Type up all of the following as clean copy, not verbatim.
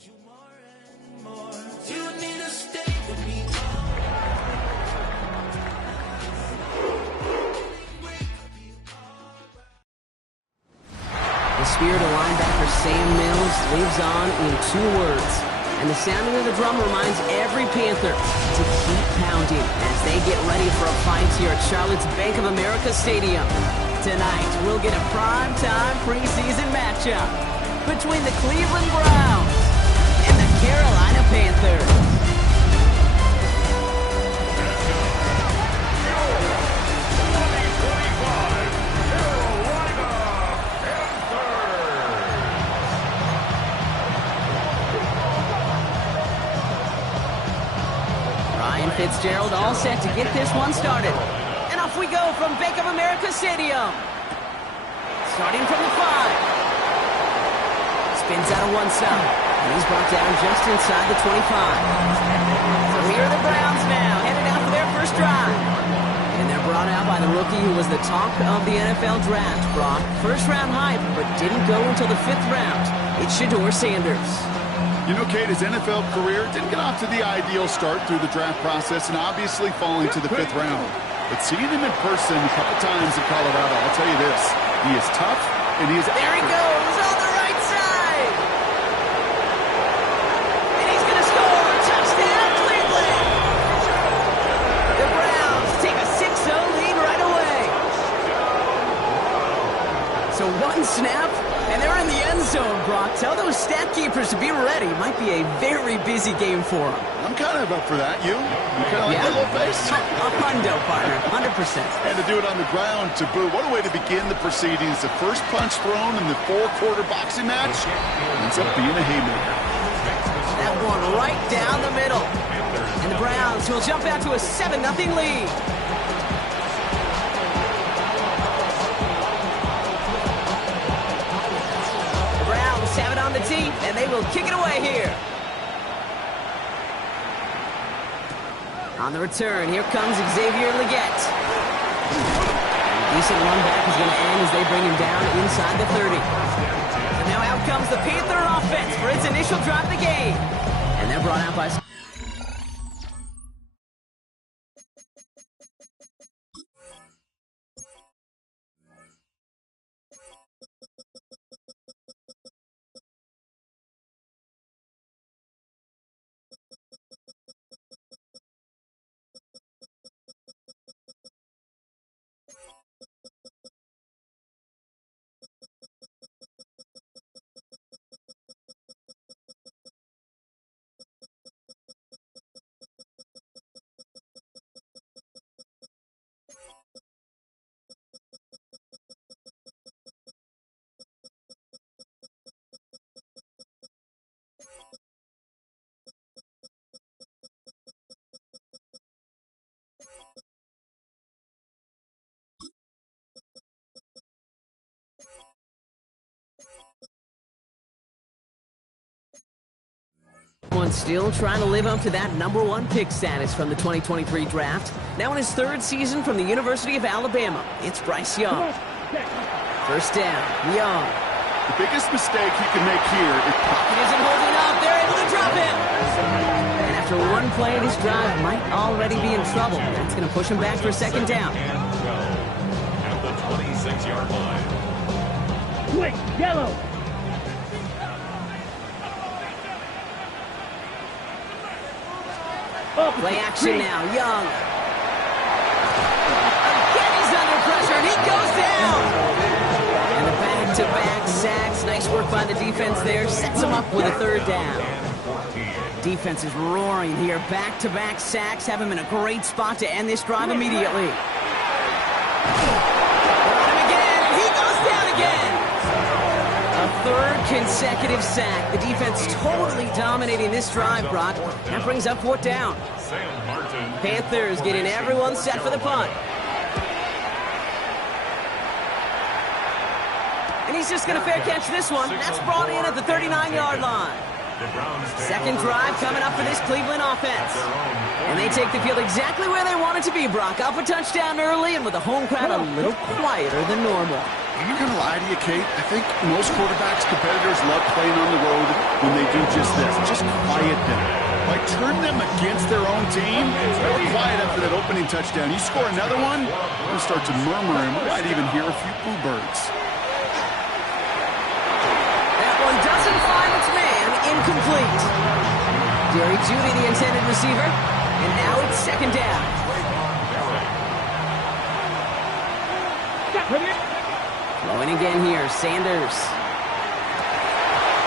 The spirit of linebacker Sam Mills lives on in 2 words. And the sounding of the drum reminds every Panther to keep pounding as they get ready for a fight here at Charlotte's Bank of America Stadium. Tonight, we'll get a prime-time preseason matchup between the Cleveland Browns and the Carolina Panthers. Fitzgerald all set to get this one started. And off we go from Bank of America Stadium. Starting from the 5. Spins out of one side. And he's brought down just inside the 25. So here are the Browns now, headed out for their first drive. And they're brought out by the rookie who was the talk of the NFL draft, Brock. First round hype, but didn't go until the 5th round. It's Shedeur Sanders. You know, Kate, his NFL career didn't get off to the ideal start through the draft process and obviously falling to the 5th round. But seeing him in person a couple times in Colorado, I'll tell you this, he is tough and he is There he goes on the right side. And he's going to score. Touchdown, Cleveland. The Browns take a 6-0 lead right away. So one snap. And they're in the end zone, Brock. Tell those stat keepers to be ready. Might be a very busy game for them. I'm kind of up for that. You kind of like that little face? A hundo, partner. 100%. And to do it on the ground to boot. What a way to begin the proceedings. The first punch thrown in the 4-quarter boxing match ends up being a haymaker. That one right down the middle. And the Browns will jump out to a 7-0 lead. Have it on the tee, and they will kick it away here. On the return, here comes Xavier Legette. A decent run back is going to end as they bring him down inside the 30. And now out comes the Panther offense for its initial drive of the game. And they're brought out by... One still trying to live up to that #1 pick status from the 2023 draft. Now in his 3rd season from the University of Alabama, it's Bryce Young. First down, Young. The biggest mistake he can make here is... Pocket isn't holding up. They're able to drop him. And after one play of this drive, might already be in trouble. That's going to push him back for a 2nd down. At the 26-yard line. Quick, yellow. Play action now, Young. Again, he's under pressure, and he goes down. And the back-to-back sacks. Nice work by the defense there. Sets him up with a 3rd down. Defense is roaring here. Back-to-back sacks have him in a great spot to end this drive immediately. They're on him again, and he goes down again. A 3rd consecutive sack. The defense totally dominating this drive, Brock. That brings up 4th down. Panthers getting everyone set for the punt. And he's just going to fair catch this one. That's brought in at the 39-yard line. 2nd drive coming up for this Cleveland offense. And they take the field exactly where they want it to be, Brock. Up a touchdown early, and with the home crowd a little quieter than normal. I'm not going to lie to you, Kate. I think most quarterbacks, competitors love playing on the road when they do just this. Just quiet them. Like, turn them against their own team. They were quiet after that opening touchdown. You score another one, they'll start to murmur, and we might even hear a few boo birds. That one doesn't find its man. Incomplete. Jerry Jeudy, the intended receiver. And now it's second down. Throwing again here, Sanders.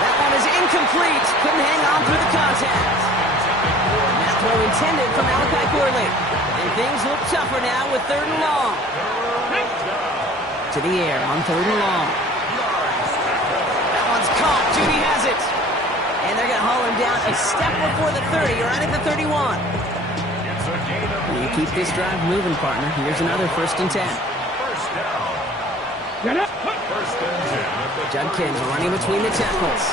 That one is incomplete. Couldn't hang on through the contact. That throw intended from Malachi Corley. And things look tougher now with third and long. To the air on third and long. That one's caught. Jeudy has it. And they're going to haul him down a step before the 30, right at the 31. You keep this drive moving, partner. Here's another 1st and 10. Judkins running between the tackles.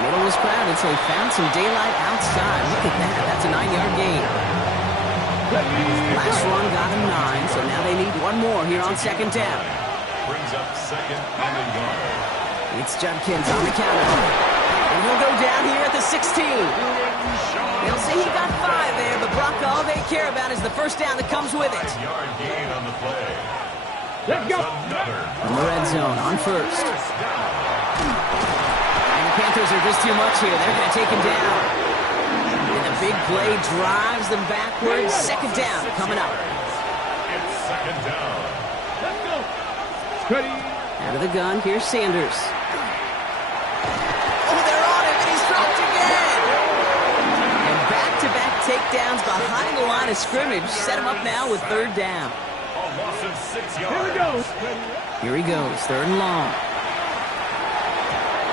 Middle was crowded, so he found some daylight outside. Look at that. That's a 9-yard gain. Last one got him 9, so now they need one more here on second down. Brings up second and a yard. It's Judkins on the counter. And he'll go down here at the 16. They'll say he got 5 there, but Brock, all they care about is the first down that comes with it. 5-yard gain on the play. Let's go. In the red zone on first. And the Panthers are just too much here. They're going to take him down. And the big play drives them backwards. Second down coming up. It's second down. Let's go. Ready. Out of the gun, here's Sanders. Oh, they're on him, and he's dropped again. And back-to-back takedowns behind the line of scrimmage set him up now with third down. A loss of 6 yards. Here we go. Here he goes, third and long.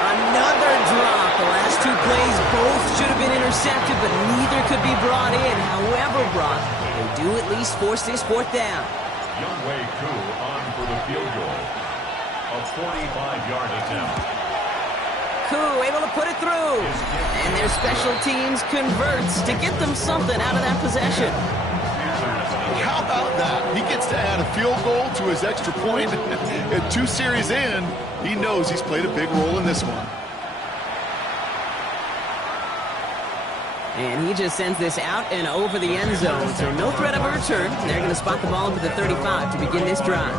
Another drop. The last 2 plays both should have been intercepted, but neither could be brought in. However brought, they do at least force this 4th down. Younghoe Koo on for the field goal. A 45-yard attempt. Koo able to put it through. And their special teams converts to get them something out of that possession. How about that? He gets to add a field goal to his extra point. And 2 series in, he knows he's played a big role in this one. And he just sends this out and over the end zone. So no threat of a return. They're going to spot the ball up at the 35 to begin this drive.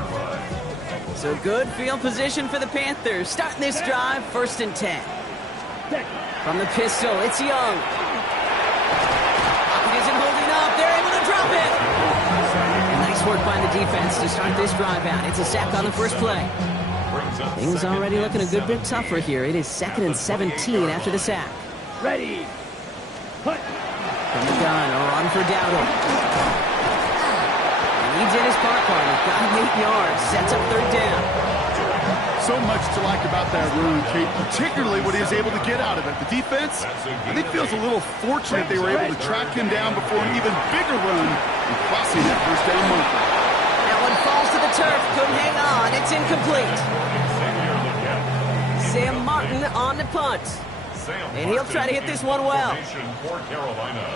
So good field position for the Panthers. Starting this drive, 1st and 10. From the pistol, it's Young. Pocket isn't holding up. They're able to drop it. And nice work by the defense to start this drive out. It's a sack on the first play. Things already looking a good bit tougher here. It is 2nd and 17 after the sack. Ready. Put. From the gun, a run for Dowdle. And he did his part, partner. Got him 8 yards. Sets up third down. So much to like about that run, Kate, particularly what he was able to get out of it. The defense, I think, feels a little fortunate they were able to track him down before an even bigger run and crossing that first down marker. That one falls to the turf. Couldn't hang on. It's incomplete. Sam Martin on the punt. And he'll try to hit this one well. For Carolina.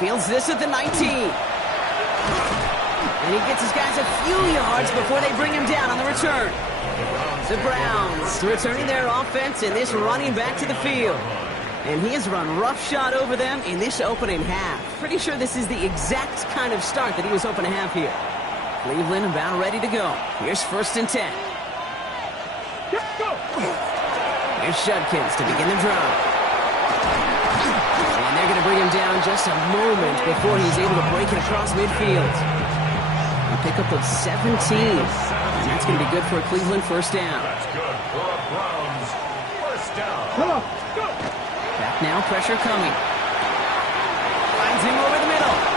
Fields this at the 19. And he gets his guys a few yards before they bring him down on the return. The Browns returning their offense and this running back to the field. And he has run roughshod over them in this opening half. Pretty sure this is the exact kind of start that he was hoping to have here. Cleveland about ready to go. Here's 1st and 10. Here's Judkins to begin the drive. And they're going to bring him down just a moment before he's able to break it across midfield. A pickup of 17. And that's going to be good for a Cleveland first down. That's good for a Browns first down. Come on. Go. Back now, pressure coming. Finds him over the middle.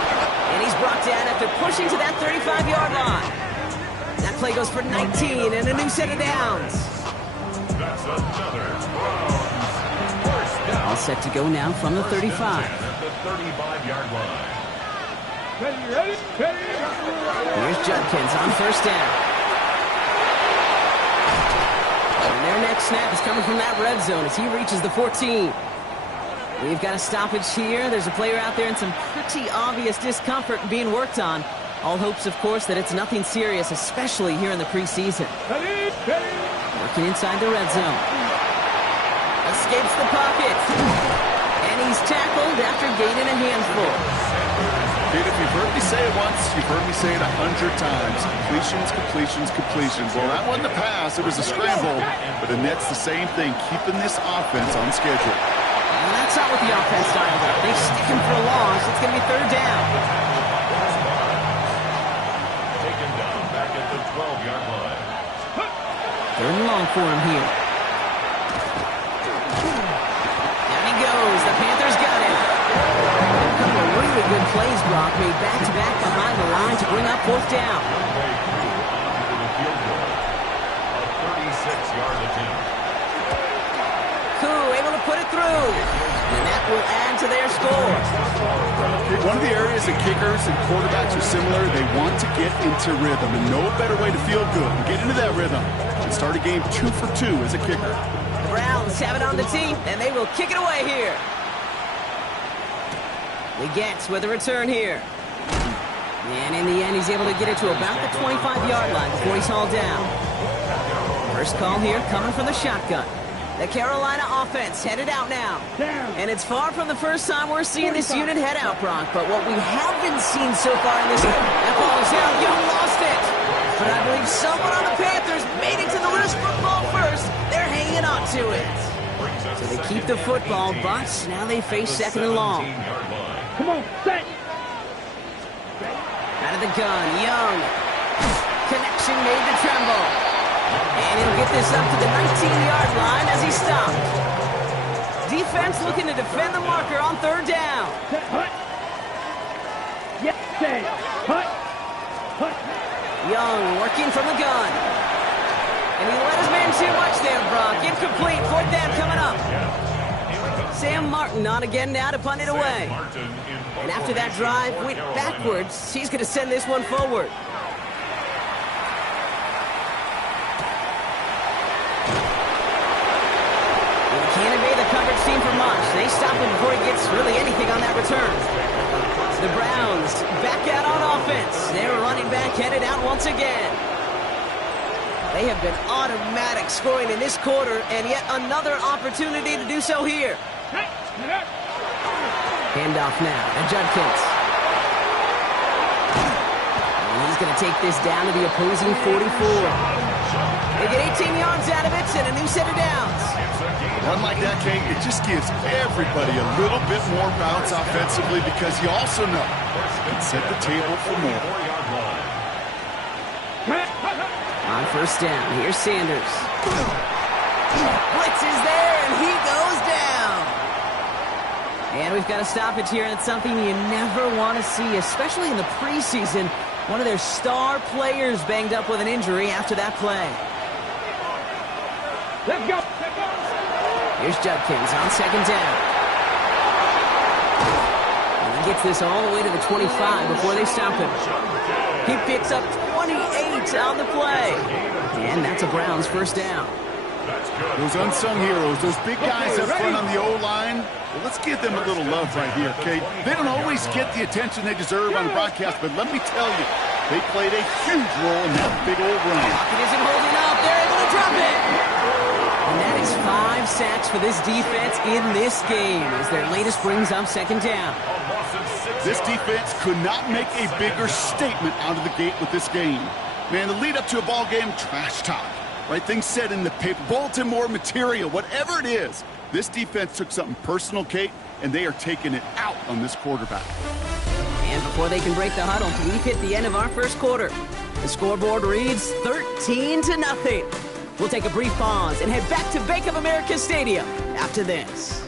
And he's brought down after pushing to that 35-yard line. That play goes for 19 and a new set of downs. That's another Browns first down. All set to go now from the 35. At the 35-yard line. Ready. Here's Judkins on first down. And their next snap is coming from that red zone as he reaches the 14. We've got a stoppage here. There's a player out there in some pretty obvious discomfort being worked on. All hopes, of course, that it's nothing serious, especially here in the preseason. Ready, ready. Working inside the red zone. Escapes the pocket. And he's tackled after gaining a handful. Dude, if you've heard me say it once, you've heard me say it 100 times. Completions, completions, completions. Well, that wasn't a pass. It was a scramble. But the Nets the same thing, keeping this offense on schedule. And that's not what the offense style does. They stick him for a loss. It's going to be third down. Taken down back at the 12-yard line. Third and long for him here. Down he goes. The Panthers got him. A couple of really good plays, Brock, made back-to-back behind the line to bring up fourth down. For the field goal. A 36-yard attempt. Koo able to put it through. And that will add to their score. One of the areas that kickers and quarterbacks are similar, they want to get into rhythm. And no better way to feel good and get into that rhythm than start a game 2 for 2 as a kicker. The Browns have it on the tee, and they will kick it away here. Legette with a return here. And in the end, he's able to get it to about the 25-yard line before he's hauled down. First call here coming from the shotgun. The Carolina offense headed out now. And it's far from the first time we're seeing this unit head out, Brock. But what we haven't seen so far in this game, that ball is out. Young lost it. But I believe someone on the Panthers made it to the loose football first. They're hanging on to it. So they keep the football, but now they face second and long. Come on, set. Out of the gun, Young. Connection made to Tremble. And he'll get this up to the 19-yard line as he stopped. Defense looking to defend the marker on third down. Set, hut. Yes, set. Hut. Hut. Young working from the gun. And he let his man too much there, Brock. Incomplete. Fourth down coming up. Sam Martin on again now to punt it away. And after that drive went backwards, he's going to send this one forward. And can't evade the coverage team for much. They stop him before he gets really anything on that return. The Browns back out on offense. Their running back headed out once again. They have been automatic scoring in this quarter, and yet another opportunity to do so here. Handoff now to Judkins. And he's going to take this down to the opposing 44. They get 18 yards out of it and a new set of downs. One like that, Kate, it just gives everybody a little bit more bounce offensively because you also know you can set the table for more. On first down, here's Sanders. Blitz is there, and he goes down. And we've got a stoppage here, and it's something you never want to see, especially in the preseason. One of their star players banged up with an injury after that play. Let's go. Here's Judkins on second down. And he gets this all the way to the 25 before they stop him. He picks up 28 on the play. And that's a Browns first down. Those unsung heroes, those big guys up front on the O-line, well, let's give them a little love right here, Kate. They don't always get the attention they deserve on broadcast, but let me tell you, they played a huge role in that big old run. It isn't holding up. They're able to drop it. And that is 5 sacks for this defense in this game as their latest brings up second down. This defense could not make a bigger statement out of the gate with this game. Man, the lead up to a ball game, trash talk. Right, things said in the paper, bulletin board material, whatever it is. This defense took something personal, Kate, and they are taking it out on this quarterback. And before they can break the huddle, we've hit the end of our first quarter. The scoreboard reads 13-0. We'll take a brief pause and head back to Bank of America Stadium after this.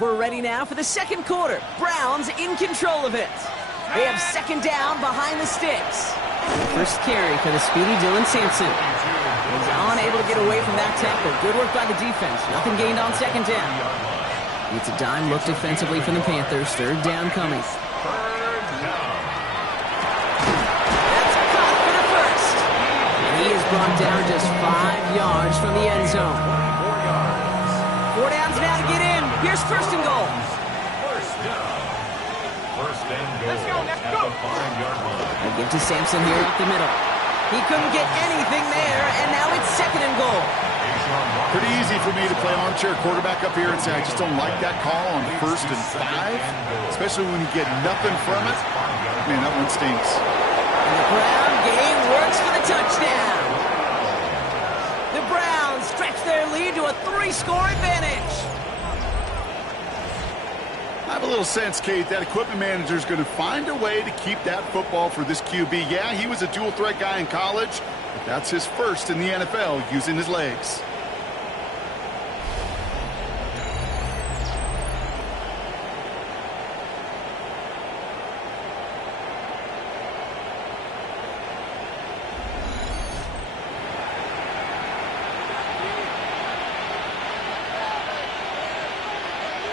We're ready now for the second quarter. Browns in control of it. They have second down behind the sticks. First carry for the speedy Dylan Sampson. He's unable to get away from that tackle. Good work by the defense. Nothing gained on second down. It's a dime look defensively from the Panthers. Third down coming. That's caught for the first. And he is brought down just 5 yards from the end zone. 4 downs now to get in. Here's first and goal. First and goal. Let's go, let's go. At the 5-yard line. They give to Sampson here up the middle. He couldn't get anything there, and now it's second and goal. Pretty easy for me to play armchair quarterback up here and say I just don't like that call on 1st and 5, especially when you get nothing from it. Man, that one stinks. And the Brown game works for the touchdown. The Browns stretch their lead to a 3-score advantage. I have a little sense, Kate, that equipment manager is going to find a way to keep that football for this QB. Yeah, he was a dual-threat guy in college, but that's his first in the NFL using his legs.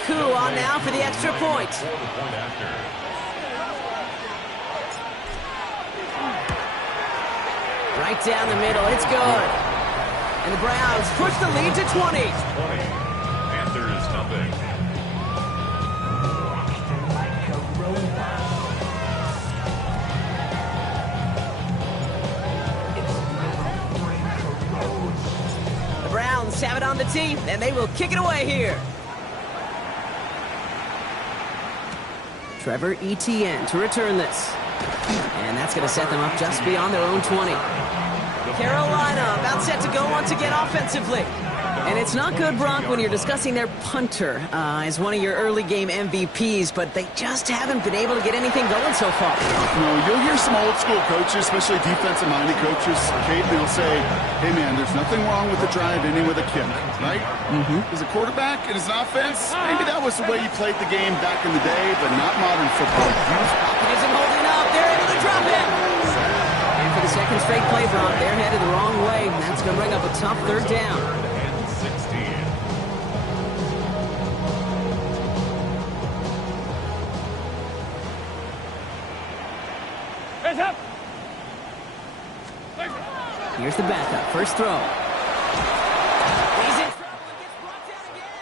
Koo on now for the extra point. Right down the middle, it's good. And the Browns push the lead to 20. Panthers nothing. The Browns have it on the tee, and they will kick it away here. Trevor Etienne to return this. And that's going to set them up just beyond their own 20. Carolina about set to go once again offensively. And it's not good, Brock, when you're discussing their punter as one of your early game MVPs, but they just haven't been able to get anything going so far. No, you'll hear some old school coaches, especially defensive-minded coaches, Kate, they'll say, hey, man, there's nothing wrong with the drive ending with a kick, right? As a quarterback and as an offense, maybe that was the way you played the game back in the day, but not modern football. Pocket isn't holding up. They're able to drop it. And for the second straight play, Brock, they're headed the wrong way, and that's going to bring up a tough third down. Here's the backup. First throw. He's in trouble and gets brought down again.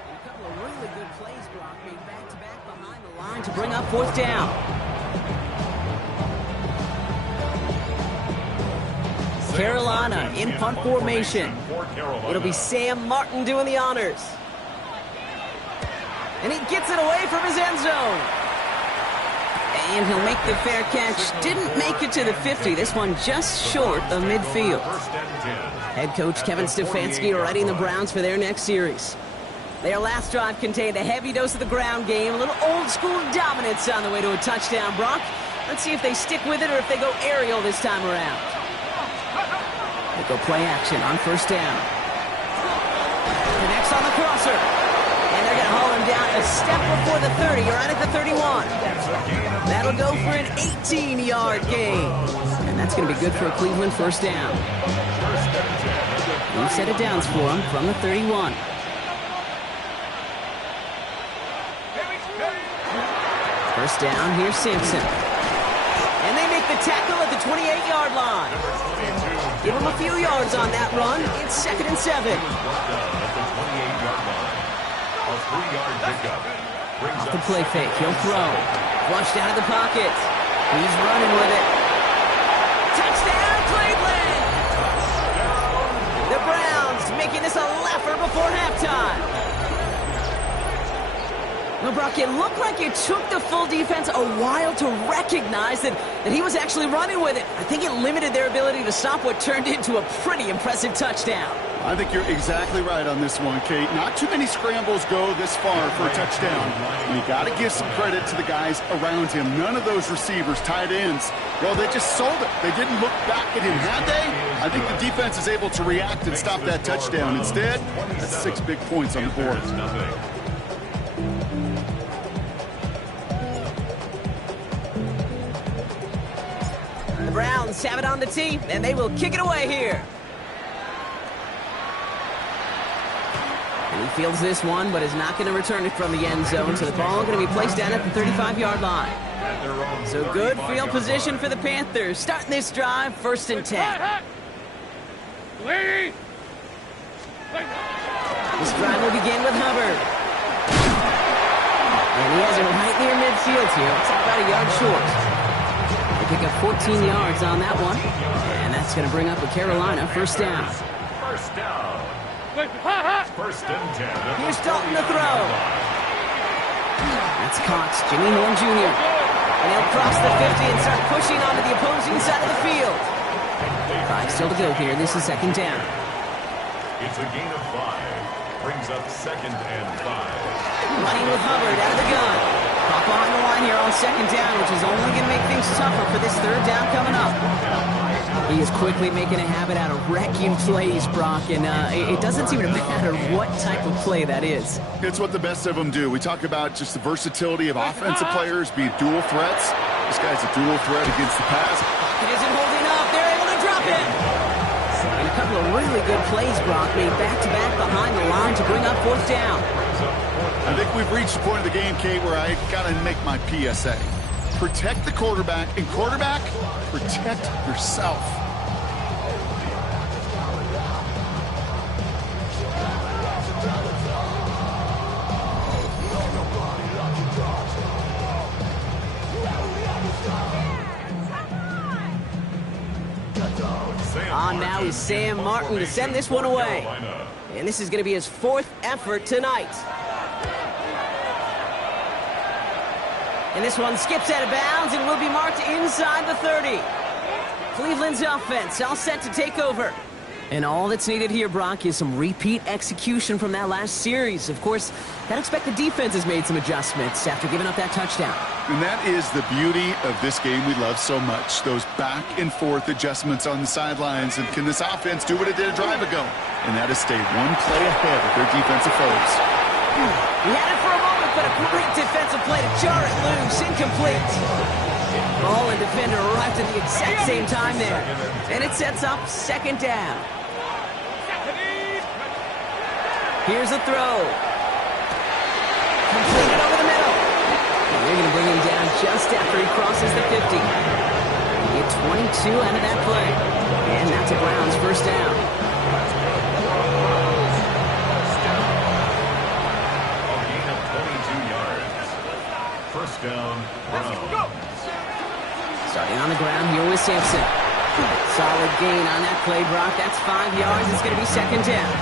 And a couple of really good plays, Brock, made back-to-back behind the line to bring up fourth down. Carolina in punt formation. It'll be Sam Martin doing the honors. And he gets it away from his end zone. And he'll make the fair catch. Didn't make it to the 50. This one just short of midfield. Head coach Kevin Stefanski readying the Browns for their next series. Their last drive contained a heavy dose of the ground game. A little old-school dominance on the way to a touchdown, Brock. Let's see if they stick with it or if they go aerial this time around. They go play action on first down. Connects on the crosser. And they're going to haul him down a step before the 30. You're right at the 31. That'll go for an 18-yard gain. And that's going to be good for a Cleveland first down. New set of downs for him from the 31. First down, here's Simpson. And they make the tackle at the 28-yard line. Give him a few yards on that run. It's 2nd and 7. Off the play fake, he'll throw. Flushed out of the pocket. He's running with it. Touchdown, Cleveland! The Browns making this a laugher before halftime. Well, Brock, it looked like it took the full defense a while to recognize that he was actually running with it. I think it limited their ability to stop what turned into a pretty impressive touchdown. I think you're exactly right on this one, Kate. Not too many scrambles go this far for a touchdown. And you got to give some credit to the guys around him. None of those receivers, tight ends, well, they just sold it. They didn't look back at him, had they? I think the defense is able to react and stop that touchdown. Instead, that's 6 big points on the board. Browns have it on the tee, and they will kick it away here. And he fields this one, but is not going to return it from the end zone, so the ball is going to be placed down at the 35-yard line. So good field position for the Panthers. Starting this drive, 1st and 10. This drive will begin with Hubbard. And he has it right near midfield here. It's about a yard short. They pick up 14 yards on that one. And that's going to bring up a Carolina 1st down. First down. 1st and 10. Here's Dalton to throw. That's Cox, Jimmy Horn Jr. And he'll cross the 50 and start pushing onto the opposing side of the field. 5 still to go here. This is 2nd down. It's a gain of 5. Brings up 2nd and 5. Running with Hubbard out of the gun. Pop behind the line here on 2nd down, which is only going to make things tougher for this 3rd down coming up. He is quickly making a habit out of wrecking plays, Brock, and it doesn't seem to matter what type of play that is. It's what the best of them do. We talk about just the versatility of offensive players being dual threats. This guy's a dual threat against the pass. It isn't holding up. They're able to drop it. And a couple of really good plays, Brock, made back-to-back behind the line to bring up 4th down. I think we've reached the point of the game, Kate, where I got to make my PSA. Protect the quarterback, and quarterback, protect yourself. On now is Sam Martin to send this one away. And this is going to be his 4th effort tonight. And this one skips out of bounds and will be marked inside the 30. Cleveland's offense all set to take over. And all that's needed here, Brock, is some repeat execution from that last series. Of course, gotta expect the defense has made some adjustments after giving up that touchdown. And that is the beauty of this game we love so much. Those back and forth adjustments on the sidelines. And can this offense do what it did a drive ago? And that is stay one play ahead of their defensive foes. He had it for a moment, but a great defensive play to jar it loose. Incomplete. Ball and defender arrived at the exact same time there. And it sets up 2nd down. Here's a throw. Completed over the middle. And they're going to bring him down just after he crosses the 50. He get 22 out of that play. And that's a Browns 1st down. A gain of 22 yards. 1st down, Browns. Starting on the ground here with Sampson. Solid gain on that play, Brock. That's 5 yards. It's going to be 2nd down.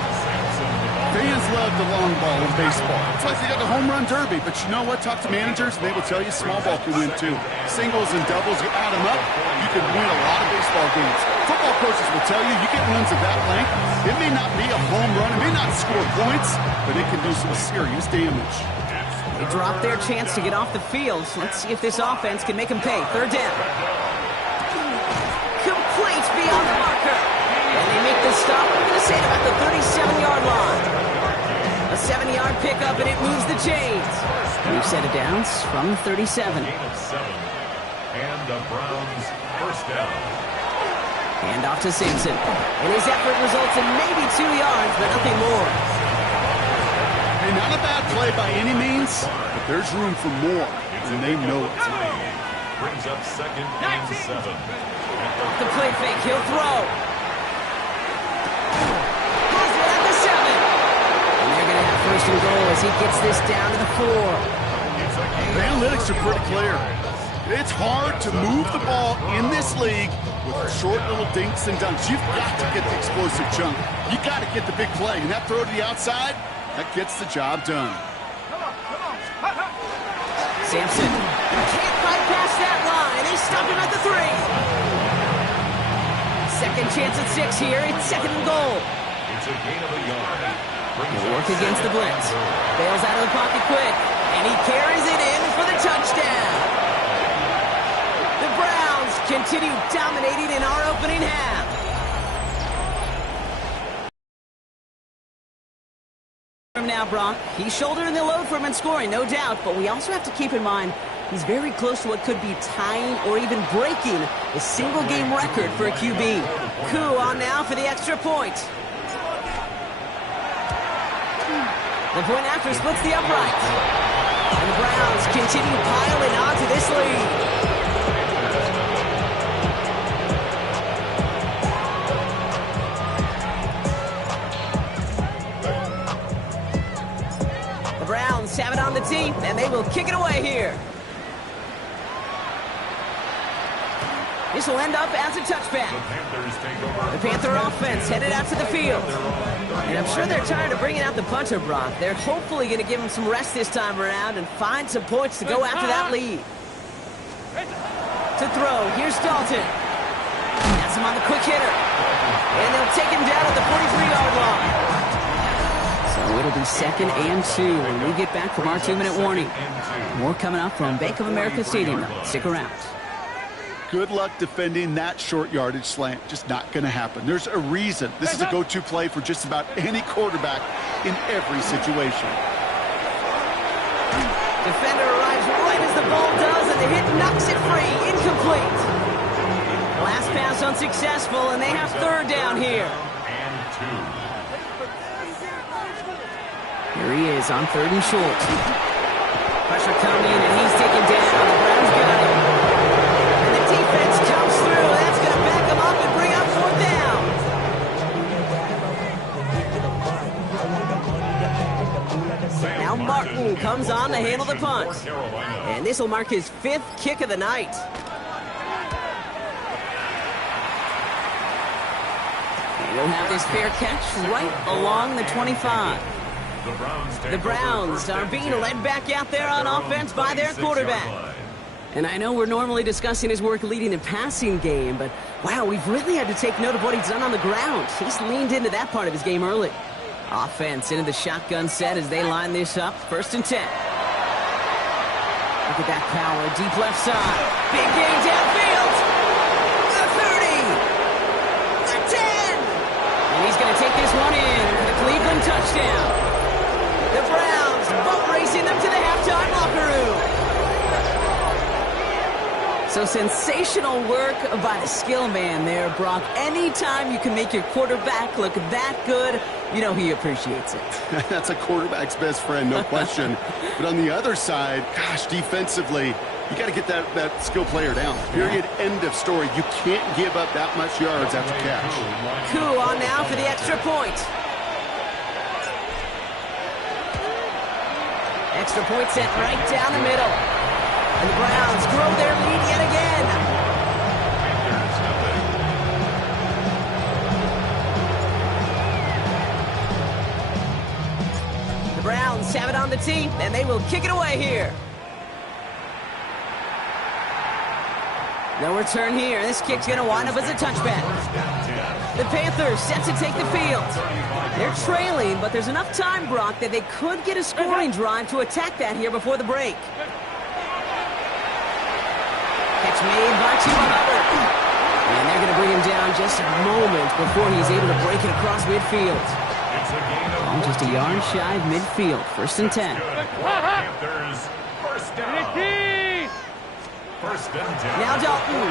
Fans love the long ball in baseball. It's like they got the home run derby. But you know what? Talk to managers, and they will tell you small ball can win too. Singles and doubles, you add them up, you can win a lot of baseball games. Football coaches will tell you, you get runs of that length, it may not be a home run, it may not score points, but it can do some serious damage. They drop their chance to get off the field. So let's see if this offense can make them pay. 3rd down. Complete beyond the marker. And they make the stop. I'm going to say about the 37-yard line. A 7-yard pickup, and it moves the chains. We've set it down from 37. Gain of 7. And the Browns 1st down. Hand off to Simpson. And his effort results in maybe 2 yards, but nothing more. Hey, not a bad play by any means, but there's room for more, and they know it. Brings up 2nd and 7. Off the play fake, he'll throw. Has it at the 7. And they're going to have 1st and goal as he gets this down to the 4. The analytics are pretty clear. It's hard to move the ball in this league with short little dinks and dunks. You've got to get the explosive chunk. You've got to get the big play. And that throw to the outside, that gets the job done. Sampson can't bypass that line. They stop him at the 3. 2nd chance at 6 here. It's 2nd and goal. It's a gain of a yard. He'll work against the blitz. Bails out of the pocket quick. And he carries it in for the touchdown. The Browns continue dominating in our opening half. Now, Brock, he's shouldering the load for him and scoring, no doubt, but we also have to keep in mind He's very close to what could be tying or even breaking the single-game record for a QB. Koo on now for the extra point. The point after splits the uprights. And the Browns continue piling onto this lead. The Browns have it on the tee, and they will kick it away here. This will end up as a touchback. The Panther offense headed out to the field. And I'm sure they're tired of bringing out the punter, Brock. They're hopefully going to give him some rest this time around and find some points to go after that lead. To throw, here's Dalton. That's him on the quick hitter. And they'll take him down at the 43-yard line. So it'll be 2nd and 2 when we get back from our 2-minute warning. More coming up from Bank of America Stadium. Stick around. Good luck defending that short yardage slant. Just not going to happen. There's a reason this is a go-to play for just about any quarterback in every situation. Defender arrives right as the ball does, and the hit knocks it free. Incomplete. Last pass unsuccessful, and they have 3rd down here. Here he is on 3rd and short. Pressure coming, and he's taken down. The Browns got him. And the defense comes through. That's going to back him up and bring up 4th down. Now Martin comes on to handle the punt. And this will mark his 5th kick of the night. And he'll have this fair catch right along the 25. The Browns are being led back out there on offense by their quarterback. And I know we're normally discussing his work leading the passing game, but wow, we've really had to take note of what he's done on the ground. He's leaned into that part of his game early. Offense into the shotgun set as they line this up. 1st and 10. Look at that power, deep left side. Big gain downfield. The 30. The 10. And he's going to take this one in for the Cleveland touchdown. The Browns boat racing them to the halftime locker room. So sensational work by the skill man there, Brock. Anytime you can make your quarterback look that good, you know he appreciates it. That's a quarterback's best friend, no question. But on the other side, gosh, defensively, you got to get that skill player down. Period. End of story. You can't give up that much yards after catch. Koo on now for the extra point. Extra point set right down the middle. And the Browns grow their lead yet again. The Browns have it on the tee, and they will kick it away here. No return here. This kick's going to wind up as a touchback. The Panthers set to take the field. They're trailing, but there's enough time, Brock, that they could get a scoring drive to attack that here before the break. Catch made by Chuba Hubbard. And they're going to bring him down just a moment before he's able to break it across midfield. Well, just a yard shy of midfield. 1st and 10. Panthers, 1st down. 1st and 10. Now Dalton.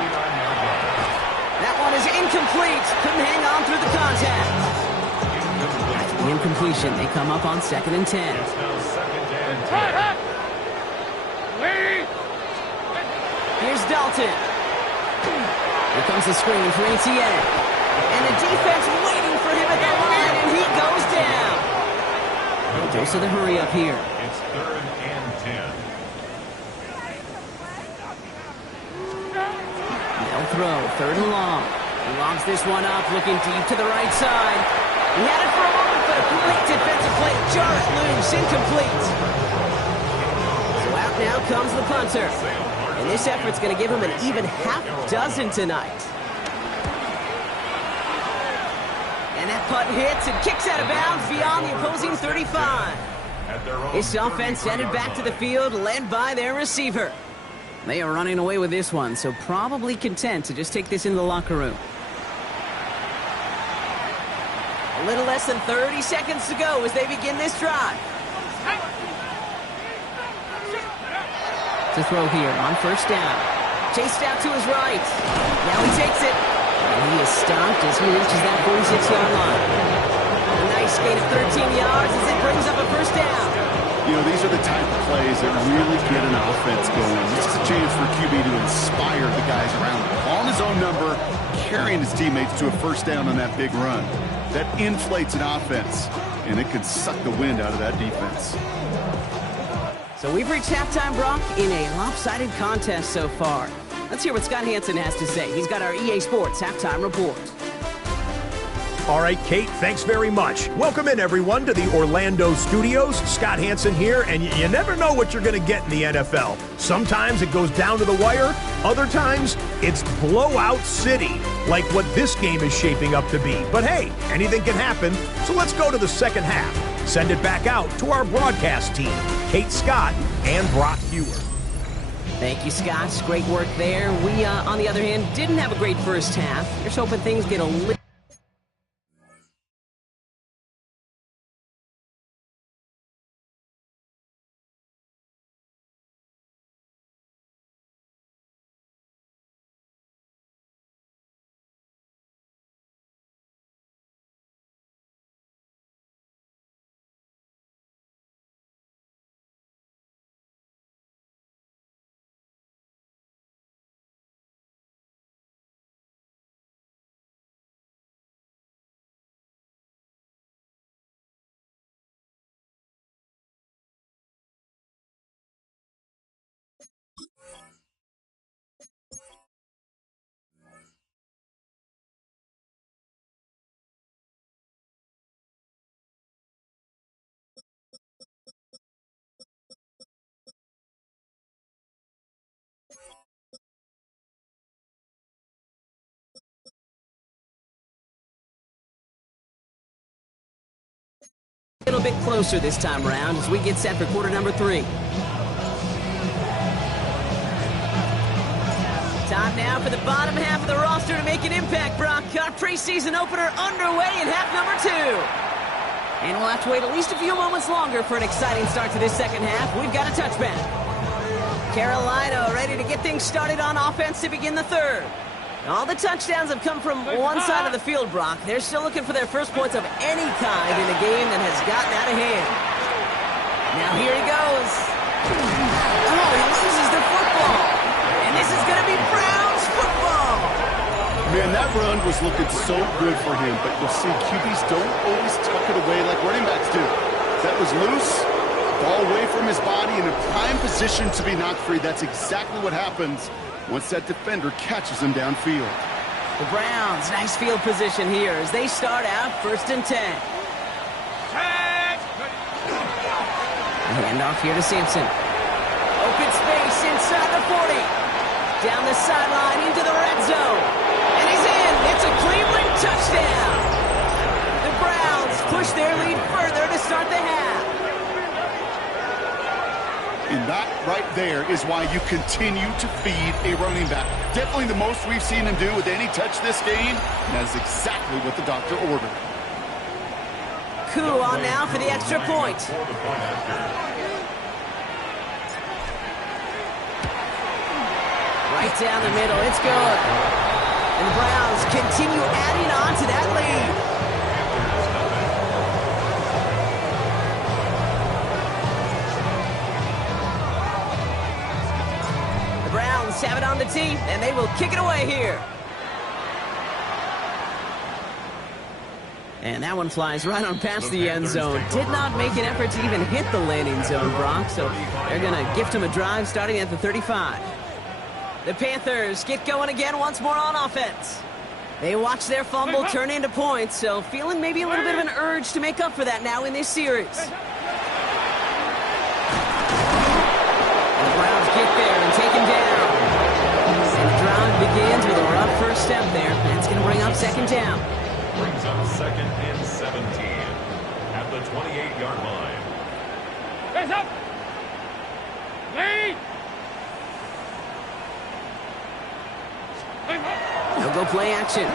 That one is incomplete. Couldn't hang on through the contact. After the incompletion, they come up on 2nd and 10. It's now 2nd and 10. Here's Dalton. Here comes the screen for Etienne. And the defense waiting for him at the line, and he goes down. Dose of the hurry up here. It's 3rd and 10. They'll throw, 3rd and long. He lobs this one up, looking deep to the right side. He had it for a moment, but a great defensive play to jar it loose, incomplete. So out now comes the punter. And this effort's going to give him an even half dozen tonight. And that punt hits and kicks out of bounds beyond the opposing 35. This offense headed back to the field, led by their receiver. They are running away with this one, so probably content to just take this into the locker room. A little less than 30 seconds to go as they begin this drive. to throw here on first down. Chased out to his right. Now he takes it. And he is stopped as he reaches that 46-yard line. A nice gain of 13 yards as it brings up a first down. You know, these are the type of plays that really get an offense going. This is a chance for QB to inspire the guys around him. Calling his own number, carrying his teammates to a first down on that big run. That inflates an offense, and it can suck the wind out of that defense. So we've reached halftime, Brock, in a lopsided contest so far. Let's hear what Scott Hanson has to say. He's got our EA Sports halftime report. All right, Kate, thanks very much. Welcome in, everyone, to the Orlando studios. Scott Hanson here, and you never know what you're going to get in the NFL. Sometimes it goes down to the wire. Other times, it's blowout city, like what this game is shaping up to be. But hey, anything can happen, so let's go to the second half. Send it back out to our broadcast team, Kate Scott and Brock Hewer. Thank you, Scott. Great work there. We, on the other hand, didn't have a great first half. Just hoping things get a little... bit closer this time around as we get set for quarter number 3. Time now for the bottom half of the roster to make an impact, Brock. Our preseason opener underway in half number 2. And we'll have to wait at least a few moments longer for an exciting start to this second half. We've got a touchback. Carolina ready to get things started on offense to begin the third. All the touchdowns have come from one side of the field, Brock. They're still looking for their first points of any kind in a game that has gotten out of hand. Now here he goes. Oh, he loses the football. And this is going to be Browns football. Man, that run was looking so good for him, but you'll see QBs don't always tuck it away like running backs do. That was loose, ball away from his body in a prime position to be knocked free. That's exactly what happens once that defender catches him downfield. The Browns, nice field position here as they start out 1st and 10. Hand off here to Sampson. Open space inside the 40. Down the sideline into the red zone. And he's in. It's a Cleveland touchdown. The Browns push their lead further to start the half. And that right there is why you continue to feed a running back. Definitely the most we've seen him do with any touch this game. And that is exactly what the doctor ordered. Koo on now for the extra point. Right down the middle. It's good. And the Browns continue adding on to that lead. Have it on the tee, and they will kick it away here. And that one flies right on past the end zone. Did not make an effort to even hit the landing zone, Brock, so they're going to gift him a drive starting at the 35. The Panthers get going again once more on offense. They watch their fumble turn into points, so feeling maybe a little bit of an urge to make up for that now in this series. And the Browns get there and take him down. Begins with a rough first step there. That's going to bring up 2nd down. Brings up 2nd and 17 at the 28-yard line. Hands up! Lead! They'll go play action.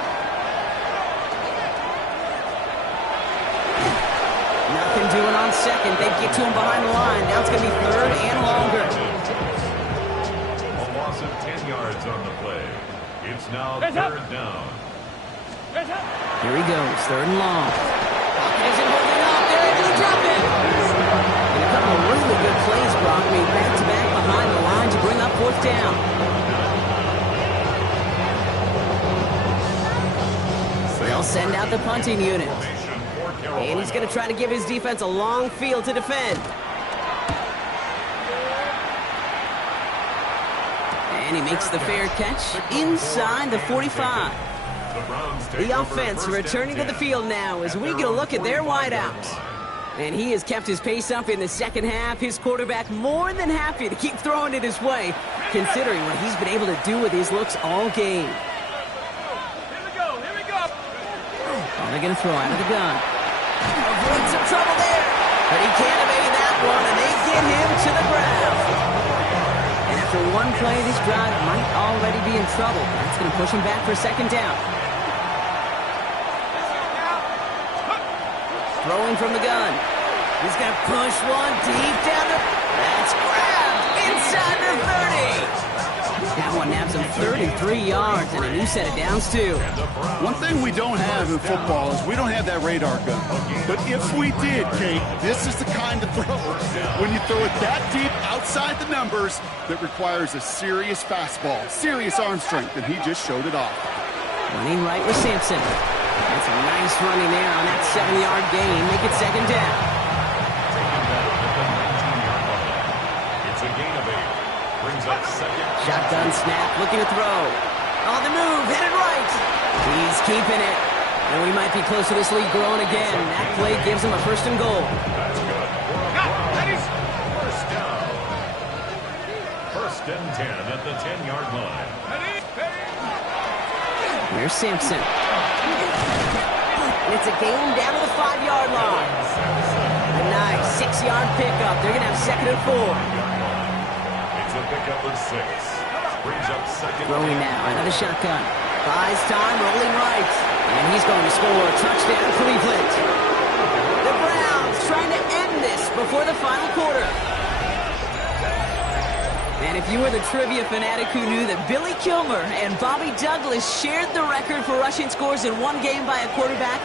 Nothing doing on 2nd. They get to him behind the line. Now it's going to be 3rd and longer. yards on the play. It's now third down. Here he goes, third and long. Pocket isn't holding up. They're able to drop it. And a couple of really good plays, Brock, made back-to-back behind the line to bring up fourth down. They'll send out the punting unit. And he's going to try to give his defense a long field to defend. And he makes the fair catch inside the 45. The offense returning to the field now as we get a look at their wideouts. And he has kept his pace up in the second half. His quarterback more than happy to keep throwing it his way, considering what he's been able to do with his looks all game. Oh, they're going to throw out of the gun. Avoid some trouble there. But he can't evade that one, and they get him to the ground. And after one play, this drive might already be in trouble. That's going to push him back for second down. Throwing from the gun. He's going to push one deep down the... That's grabbed inside the 30. That one nabs him 33 yards and a new set of downs, too. One thing we don't have in football is we don't have that radar gun. But if we did, Kate, this is the kind of throw, when you throw it that deep outside the numbers, that requires a serious fastball, serious arm strength, and he just showed it off. Running right with Sampson. That's a nice running there on that 7-yard gain. Make it second down. It's a gain of 8. Brings up second. Shotgun snap, looking to throw. On the move, hit it right. He's keeping it. And we might be close to this lead growing again. That play gives him a first and goal. That's good. First down. First and 10 at the 10-yard line. Here's Sampson. And it's a gain down to the 5-yard line. A nice 6-yard pickup. They're going to have second and 4. It's a pickup of 6. Brings up second. Throwing now, another shotgun. Buys time, rolling right. And he's going to score a touchdown, Cleveland. The Browns trying to end this before the final quarter. And if you were the trivia fanatic who knew that Billy Kilmer and Bobby Douglas shared the record for rushing scores in one game by a quarterback,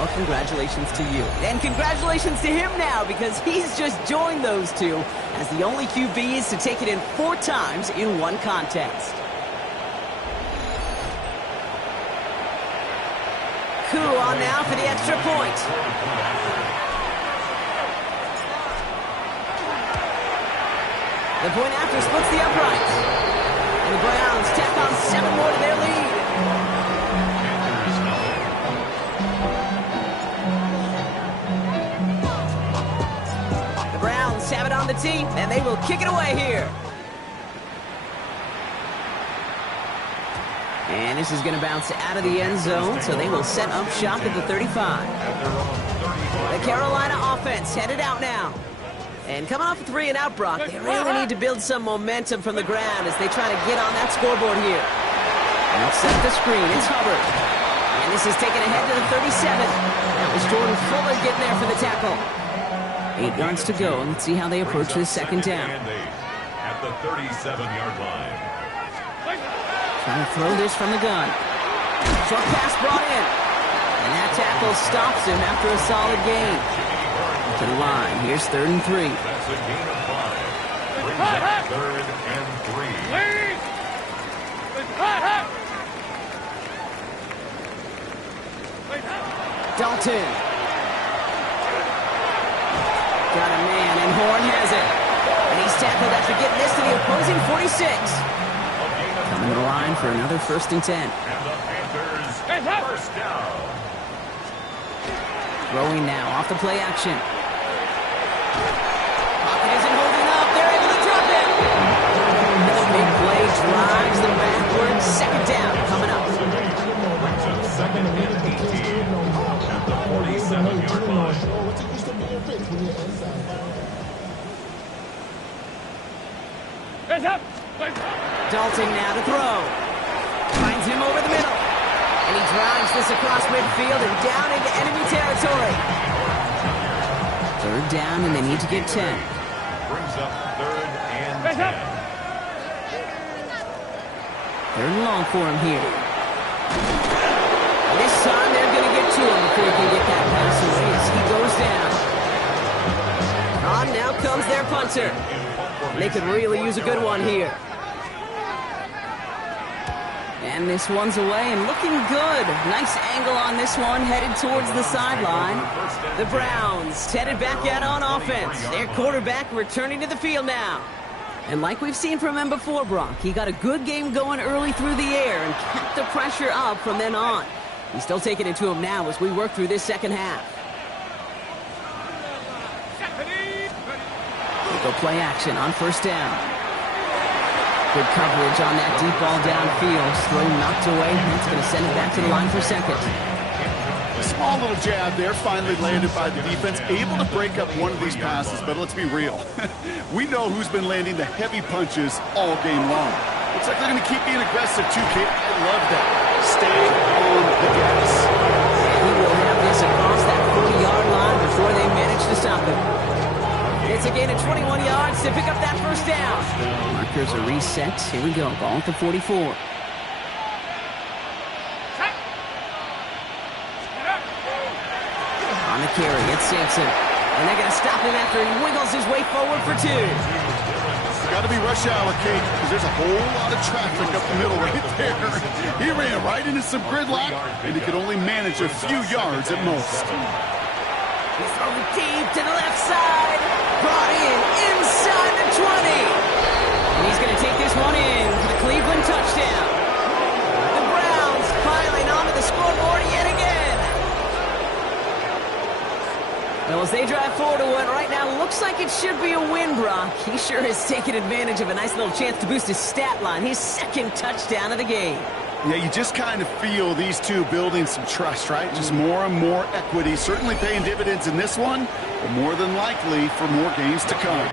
well, congratulations to you. And congratulations to him now, because he's just joined those two as the only QBs to take it in 4 times in one contest. Koo on now for the extra point. The point after splits the uprights. And the Browns tack on 7 more to their lead. The Browns have it on the tee, and they will kick it away here. And this is going to bounce out of the end zone, so they will set up shop at the 35. The Carolina offense headed out now. And coming off a 3 and out, Brock, they really need to build some momentum from the ground as they try to get on that scoreboard here. And they'll set the screen. It's Hubbard. And this is taken ahead to the 37. That was Jordan Fuller getting there for the tackle. 8 yards to go, and let's see how they approach this second down. At the 37-yard line. Trying to throw this from the gun. Short pass brought in. And that tackle stops him after a solid gain. To the line. Here's 3rd and 3. That's a gain of 5. Brings up 3rd and 3. Dalton. Got a man, and Horn has it. And he's tackled after getting this to the opposing 46. Coming to the line for another 1st and 10. And the Panthers first down. Throwing now off the play action. Pocket isn't holding up. They're able to drop it. And the big play drives them backwards. Second down coming up. Brings up 2nd and 18 at the 47-yard line. Dalton now to throw. Finds him over the middle. And he drives this across midfield and down into enemy territory. 3rd down, and they need to get 10. Brings up 3rd and 10. Third and long for him here. This time they're going to get to him before he can get that pass away as he goes down. On now comes their punter. They could really use a good one here. And this one's away and looking good. Nice angle on this one, headed towards the sideline. The Browns headed back out on offense. Their quarterback returning to the field now. And like we've seen from him before, Brock, he got a good game going early through the air and kept the pressure up from then on. He's still taking it to him now as we work through this second half. We go play action on first down. Good coverage on that deep ball downfield. Throw knocked away. It's going to send it back to the line for second. A small little jab there, finally landed by the defense. Able to break up one of these passes, but let's be real. We know who's been landing the heavy punches all game long. Looks like they're going to keep being aggressive too, Kate. I love that. Stay on the gas. He will have this across that 40-yard line before they manage to stop him. It's a gain of 21 yards to pick up that first down. Markers are reset. Here we go. Ball at the 44. On the carry, it's Sampson. And they're going to stop him after he wiggles his way forward for two. It's got to be rush hour, Kate, because there's a whole lot of traffic up the middle right there. He ran right into some gridlock, and he could only manage a few yards at most. He's thrown deep to the left side. Brought in inside the 20. And he's going to take this one in for the Cleveland touchdown. The Browns piling onto the scoreboard yet again. Well, as they drive forward to what right now looks like it should be a win, Brock. He sure has taken advantage of a nice little chance to boost his stat line. His second touchdown of the game. Yeah, you just kind of feel these two building some trust, right? Just more and more equity. Certainly paying dividends in this one, but more than likely for more games to come.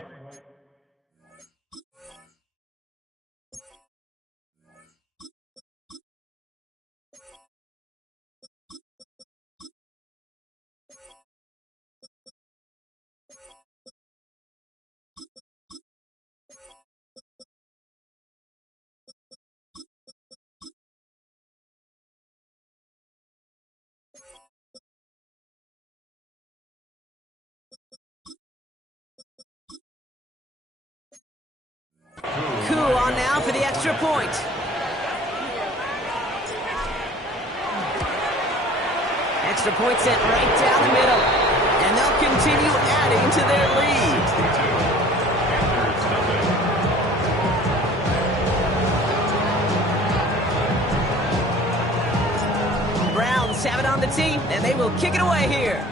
Coup on now for the extra point. Extra point sent right down the middle. And they'll continue adding to their lead. Browns have it on the tee, and they will kick it away here.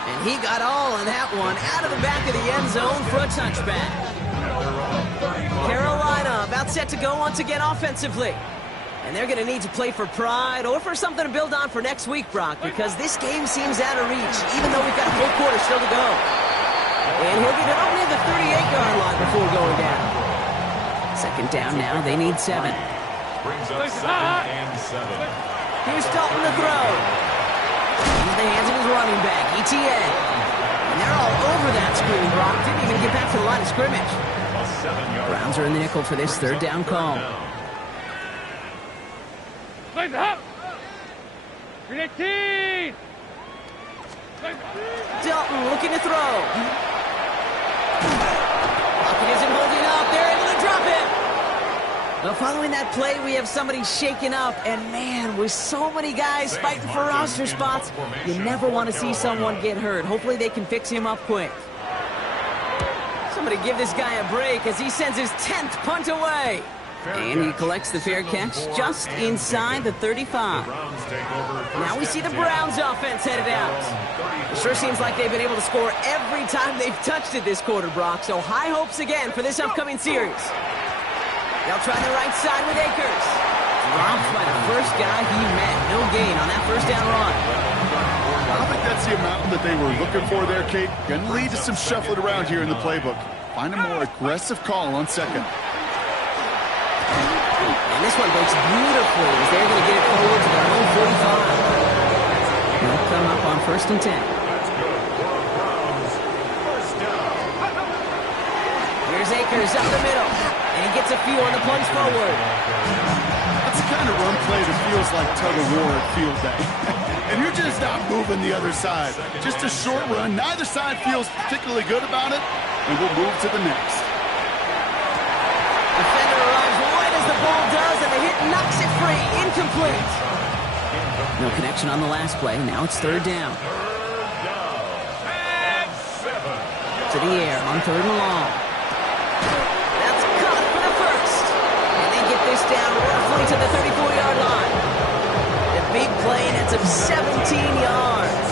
And he got all of that one out of the back of the end zone for a touchback. Carolina about set to go once again offensively. And they're going to need to play for pride or for something to build on for next week, Brock, because this game seems out of reach, even though we've got a full quarter still to go. And he'll get it over near the 38-yard line before going down. Second down now. They need 7. Brings up 2nd and 7. Here's Dalton to throw. Into the hands of his running back, ETA. And they're all over that screen, Brock. Didn't even get back to the line of scrimmage. Browns are in the nickel for this third down call. Dalton looking to throw. Lockett isn't holding up. They're able to drop it. Well, following that play, we have somebody shaken up. And, man, with so many guys fighting for roster spots, you never want to see someone get hurt. Hopefully they can fix him up quick. Somebody give this guy a break as he sends his 10th punt away. And he collects the fair catch just inside the 35. Now we see the Browns offense headed out. It sure seems like they've been able to score every time they've touched it this quarter, Brock. So high hopes again for this upcoming series. They'll try the right side with Akers. Dropped by the first guy he met. No gain on that first down run. I don't think that's the amount that they were looking for there, Kate. Going to lead to some shuffling around here in the playbook. Find a more aggressive call on second. And this one breaks beautifully as they're going to get it forward to their own 45. They'll come up on 1st and 10. That's good for Browns. First down. Here's Here's Akers up the middle, and he gets a few on the plunge forward. That's the kind of run play that feels like tug-of-war at field day. And you're just not moving the other side. Just a short run. Neither side feels particularly good about it, and we'll move to the next. Defender arrives right as the ball does, and the hit knocks it free. Incomplete. No connection on the last play. Now it's third down. To the air on third and long. That's caught for the first. And they get this down roughly to the 34-yard line. The big play nets up 17 yards.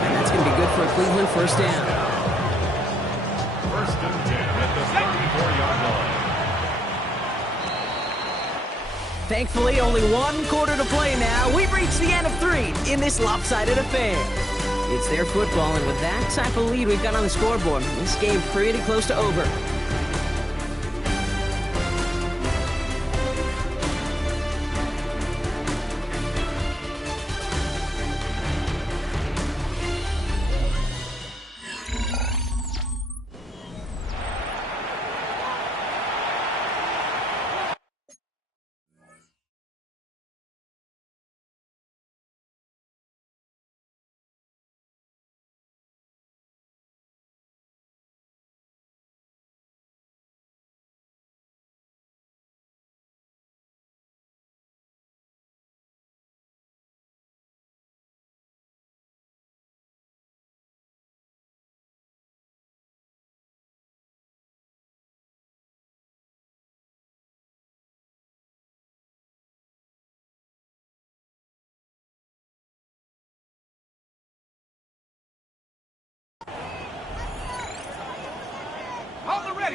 And that's going to be good for a Cleveland first down. First and 10 at the 34-yard line. Thankfully, only one quarter to play now. We've reached the end of 3 in this lopsided affair. It's their football, and with that type of lead we've got on the scoreboard, this game pretty close to over.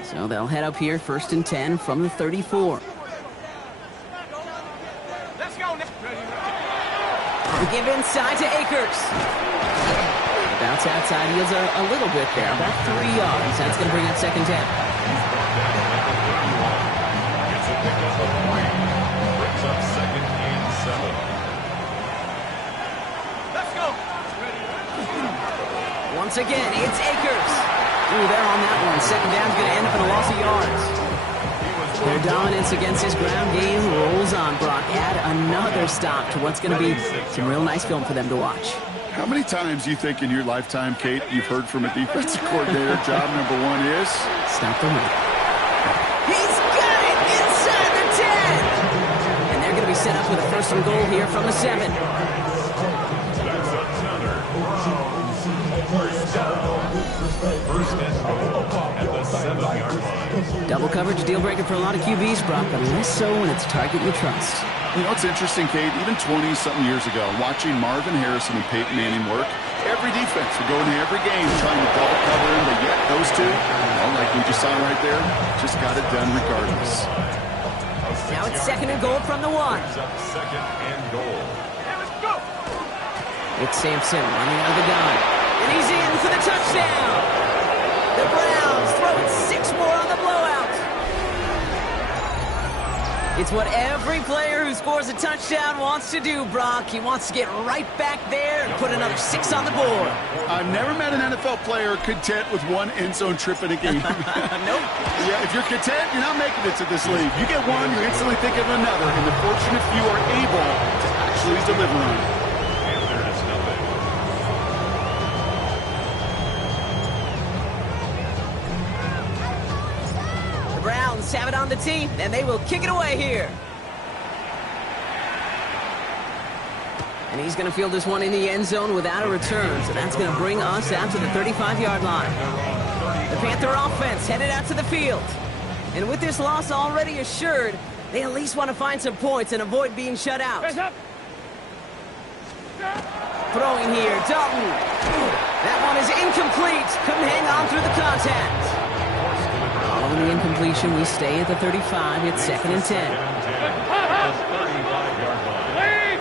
So they'll head up here, first and 10 from the 34. Let's go. The give inside to Akers. The bounce outside yields a little bit there, about 3 yards. That's going to bring up second down. It's a pickup of 3. Brings up second and 7. Let's go. Once again, it's Akers. Ooh, they're on that one. Second down's going to end up in a loss of yards. Their dominance against his ground game rolls on, Brock. Add another stop to what's going to be some real nice film for them to watch. How many times do you think in your lifetime, Kate, you've heard from a defensive coordinator, job number 1 is? Stop the run. He's got it inside the 10. And they're going to be set up with a first and goal here from the 7. That's another first down. First and goal at the 7-yard line. Double coverage, deal breaker for a lot of QBs, Brock, but less so when it's a target you trust. You know, it's interesting, Kate, even 20-something years ago, watching Marvin Harrison and Peyton Manning work, every defense would go into every game trying to double cover him, but yet those two, well, like we just saw right there, just got it done regardless. Now it's second and goal from the 1. Brings up second and goal. Let's go. It's Sampson running out of the gun. And he's in for the touchdown. The Browns throwing 6 more on the blowout. It's what every player who scores a touchdown wants to do, Brock. He wants to get right back there and put another 6 on the board. I've never met an NFL player content with 1 end zone trip in a game. Nope. Yeah, if you're content, you're not making it to this league. You get one, you instantly think of another, and the fortunate few are able to actually deliver on it. And there is nothing. The Browns have it on the tee, and they will kick it away here. And he's going to field this one in the end zone without a return, so that's going to bring us out to the 35-yard line. The Panther offense headed out to the field. And with this loss already assured, they at least want to find some points and avoid being shut out. Hands up. Throwing here, Dalton. That one is incomplete. Couldn't hang on through the contact. Following the incompletion, we stay at the 35. It's second and 10. Lead.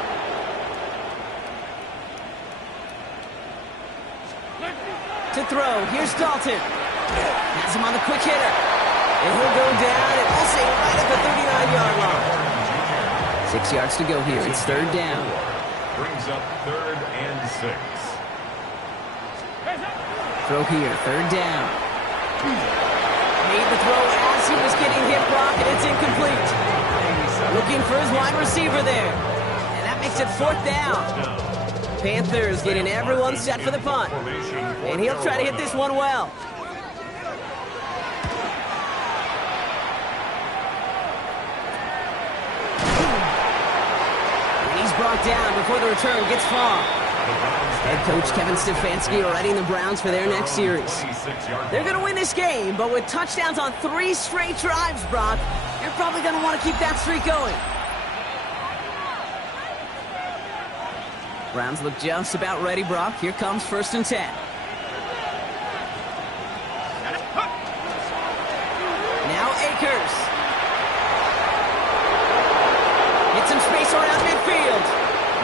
To throw, here's Dalton. Has him on the quick hitter. And he'll go down, and we'll say right at the 39-yard line. 6 yards to go here. It's third down. Brings up third and 6. Throw here, third down. Made the throw as he was getting hit, Brock, and it's incomplete. Looking for his wide receiver there. And that makes it 4th down. Panthers getting everyone set for the punt. And he'll try to hit this one well. And he's brought down before the return gets far. Head coach Kevin Stefanski readying the Browns for their next series. They're going to win this game, but with touchdowns on 3 straight drives, Brock, you're probably going to want to keep that streak going. Browns look just about ready, Brock. Here comes 1st and 10. Now Akers. Get some space around midfield.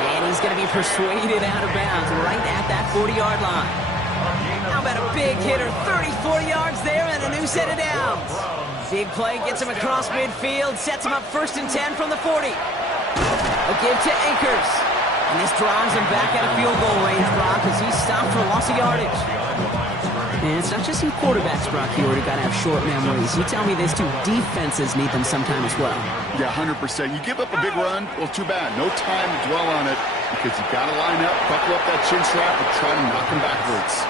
And he's going to be persuaded out of bounds right at that 40-yard line. How about a big hitter, 34 yards there and a new set of downs. Big play gets him across midfield, sets him up 1st and 10 from the 40. A give to Akers. And this drives him back out of field goal range, Brock, as he's stopped for loss of yardage. And it's not just in quarterbacks, Brock, here where you got to have short memories. You tell me these two defenses need them sometime as well. Yeah, 100%. You give up a big run, well, too bad. No time to dwell on it because you got to line up, buckle up that chin strap, and try to knock him backwards.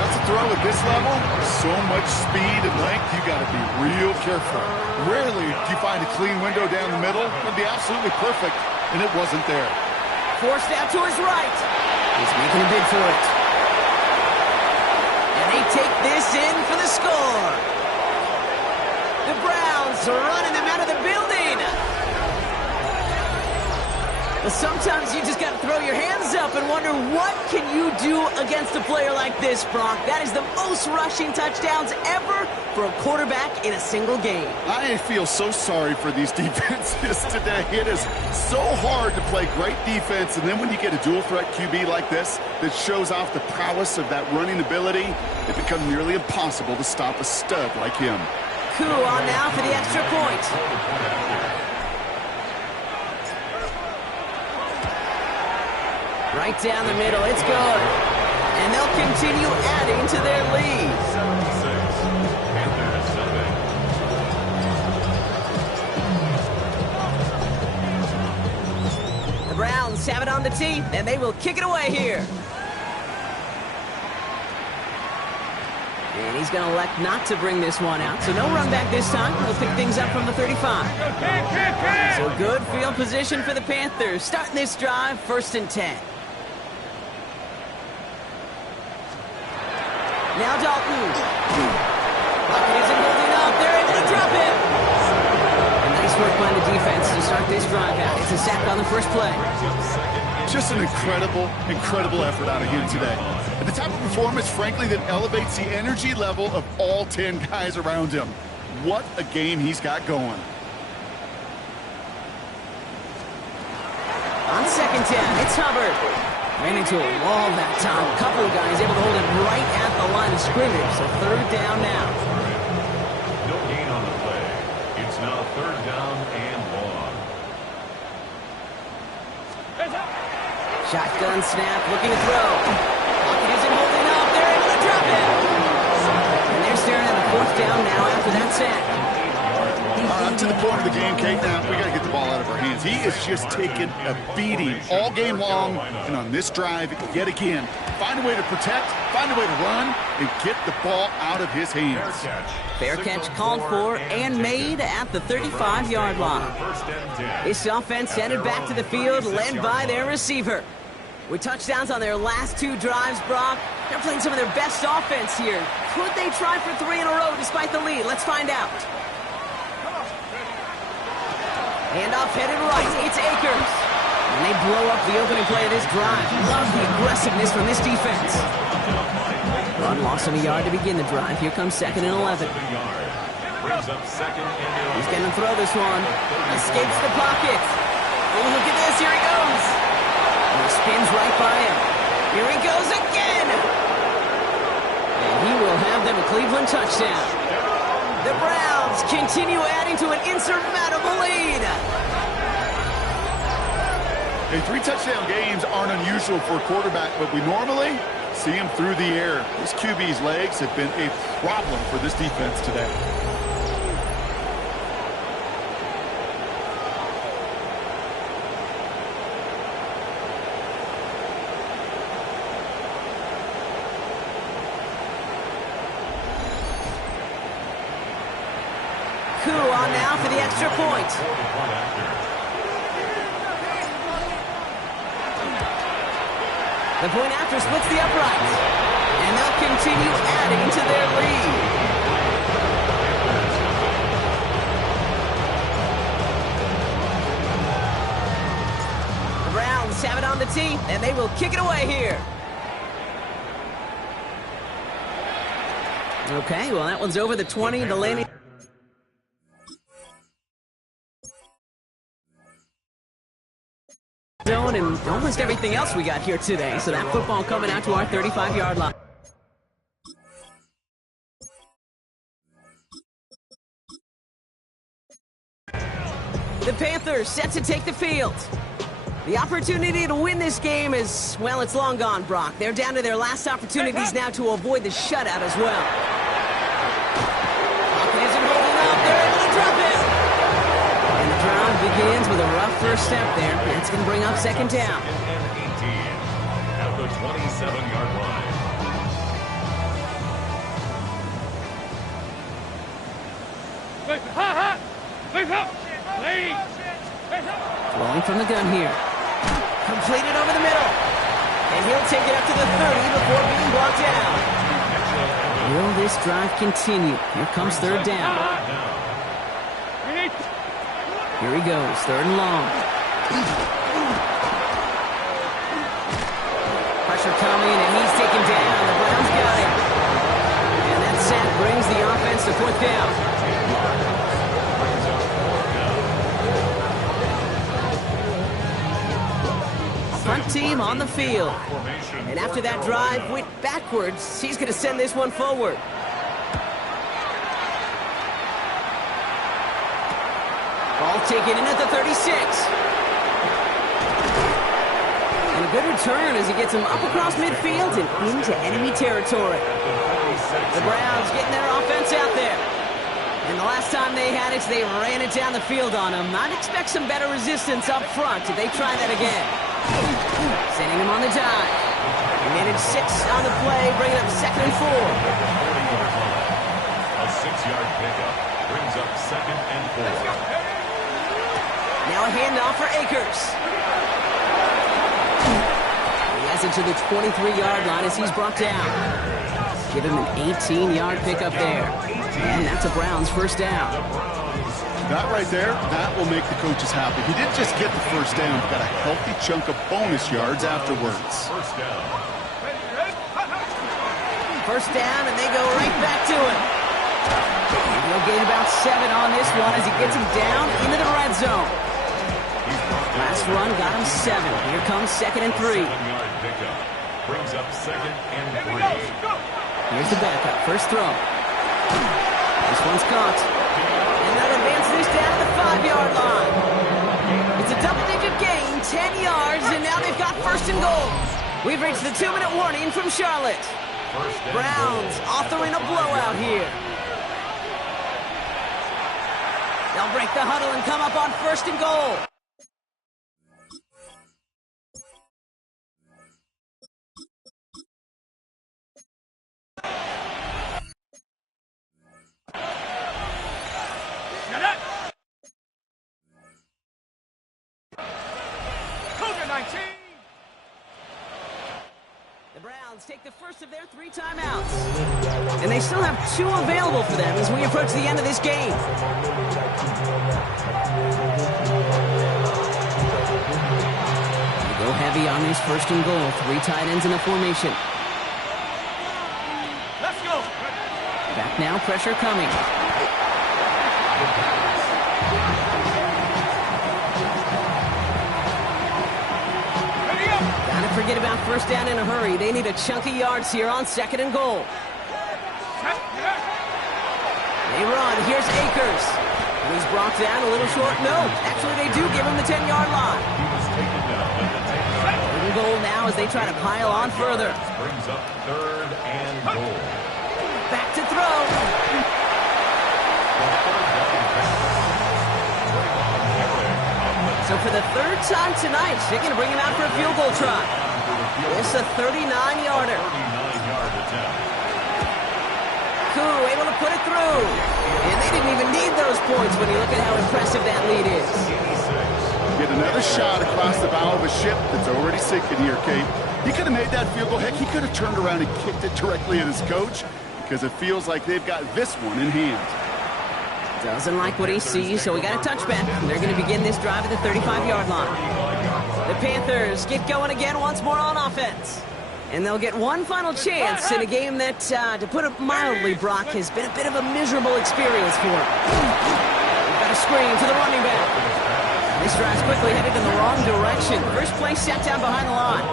That's a throw at this level. So much speed and length, you got to be real careful. Rarely do you find a clean window down the middle. It'd be absolutely perfect, and it wasn't there. Forced out to his right. He's making a bid for it. And they take this in for the score. The Browns are running them out of the building. But sometimes you just got to throw your hands up and wonder what can you do against a player like this, Brock. That is the most rushing touchdowns ever for a quarterback in a single game. I feel so sorry for these defenses today. It is so hard to play great defense, and then when you get a dual-threat QB like this that shows off the prowess of that running ability, it becomes nearly impossible to stop a stud like him. Koo on now for the extra point. Right down the middle, it's good. And they'll continue adding to their lead. 7-6. The Browns have it on the tee, and they will kick it away here. And he's going to elect not to bring this one out. So no run back this time. We'll pick things up from the 35. So good field position for the Panthers. Starting this drive, 1st and 10. Now Dalton. Lockett isn't holding up. They're able to drop him. A nice work by the defense to start this drive out. It's a sack on the first play. Just an incredible effort out of him today. And the type of performance, frankly, that elevates the energy level of all 10 guys around him. What a game he's got going. On 2nd 10, it's Hubbard. Ran into a wall that time. A couple of guys able to hold it right at the line of scrimmage. So 3rd down now. No gain on the play. It's now 3rd down and long. Shotgun snap, looking to throw. Lockett isn't holding up. They're able to drop him. And they're staring at a 4th down now after that sack. Up to the point of the game, Kate, now we got to get the ball out of our hands. He is just taking a beating all game long, and on this drive, yet again, find a way to protect, find a way to run, and get the ball out of his hands. Fair catch called for and made at the 35-yard line. This offense headed back to the field, led by their receiver. With touchdowns on their last 2 drives, Brock, they're playing some of their best offense here. Could they try for 3 in a row despite the lead? Let's find out. Handoff headed right. It's Akers. And they blow up the opening play of this drive. Love the aggressiveness from this defense. Run loss of a yard to begin the drive. Here comes 2nd and 11. He's going to throw this one. Escapes the pocket. Oh, look at this. Here he goes. And he spins right by him. Here he goes again. And he will have them a Cleveland touchdown. The Browns continue adding to an insurmountable lead. Hey, 3 touchdown games aren't unusual for a quarterback, but we normally see him through the air. This QB's legs have been a problem for this defense today. Koo on now for the extra point. The point after splits the uprights. And they'll continue adding to their lead. The Browns have it on the tee, and they will kick it away here. Okay, well, that one's over the 20. The landing. Zone and almost everything else we got here today. So that football coming out to our 35-yard line. The Panthers set to take the field. The opportunity to win this game is, well, it's long gone, Brock. They're down to their last opportunities now to avoid the shutout as well. Brock isn't holding up. They're able to drop it. And the drive begins with a rough first step there. That's going to bring up second down. And 18 at the 27-yard line. Throwing from the gun here. Completed over the middle. And he'll take it up to the 30 before being brought down. Will this drive continue? Here comes third down. Here he goes, third and long. Pressure coming, and he's taken down. The Browns got him. And that sack brings the offense to fourth down. Front team on the field. And after that drive went backwards, he's going to send this one forward. Ball taken in at the 36. And a good return as he gets him up across midfield and into enemy territory. The Browns getting their offense out there. And the last time they had it, they ran it down the field on him. I'd expect some better resistance up front if they try that again. Sending him on the dive. He managed 6 on the play, bringing up second and 4. A 6-yard pickup brings up second and 4. Now a handoff for Akers. He has it to the 23-yard line as he's brought down. Give him an 18-yard pickup there. And that's a Browns first down. That right there, that will make the coaches happy. He didn't just get the first down, he got a healthy chunk of bonus yards afterwards. First down, and they go right back to it. And he'll gain about 7 on this one as he gets him down into the red zone. Last run got him 7. Here comes second and 3. 7-yard pickup brings up second and 3. Here's the backup. First throw. This one's caught. And they'll advance this down to the 5-yard line. It's a double-digit gain, 10 yards, and now they've got first and goal. We've reached the 2-minute warning from Charlotte. Browns authoring a blowout here. They'll break the huddle and come up on first and goal. The Browns take the first of their 3 timeouts. And they still have 2 available for them as we approach the end of this game. They go heavy on this first and goal. 3 tight ends in the formation. Let's go. Back now, pressure coming. Gotta forget about first down in a hurry. They need a chunky yards here on second and goal. They run. Here's Akers. And he's brought down a little short. No, actually they do give him the 10-yard line. Third and goal now as they try to pile on further. Brings up third and goal. Back to throw. So for the 3rd time tonight, they're going to bring him out for a field goal try. It's a 39-yarder. 39-yard attempt. Koo able to put it through. And they didn't even need those points when you look at how impressive that lead is. Get another shot across the bow of a ship that's already sinking here, Kate. He could have made that field goal. Heck, he could have turned around and kicked it directly at his coach because it feels like they've got this one in hand. Doesn't like what he sees, so we got a touchback. They're going to begin this drive at the 35-yard line. The Panthers get going again once more on offense. And they'll get one final chance in a game that, to put it mildly, Brock, has been a bit of a miserable experience for him. We've got a screen to the running back. This drive's quickly headed in the wrong direction. First play set down behind the line.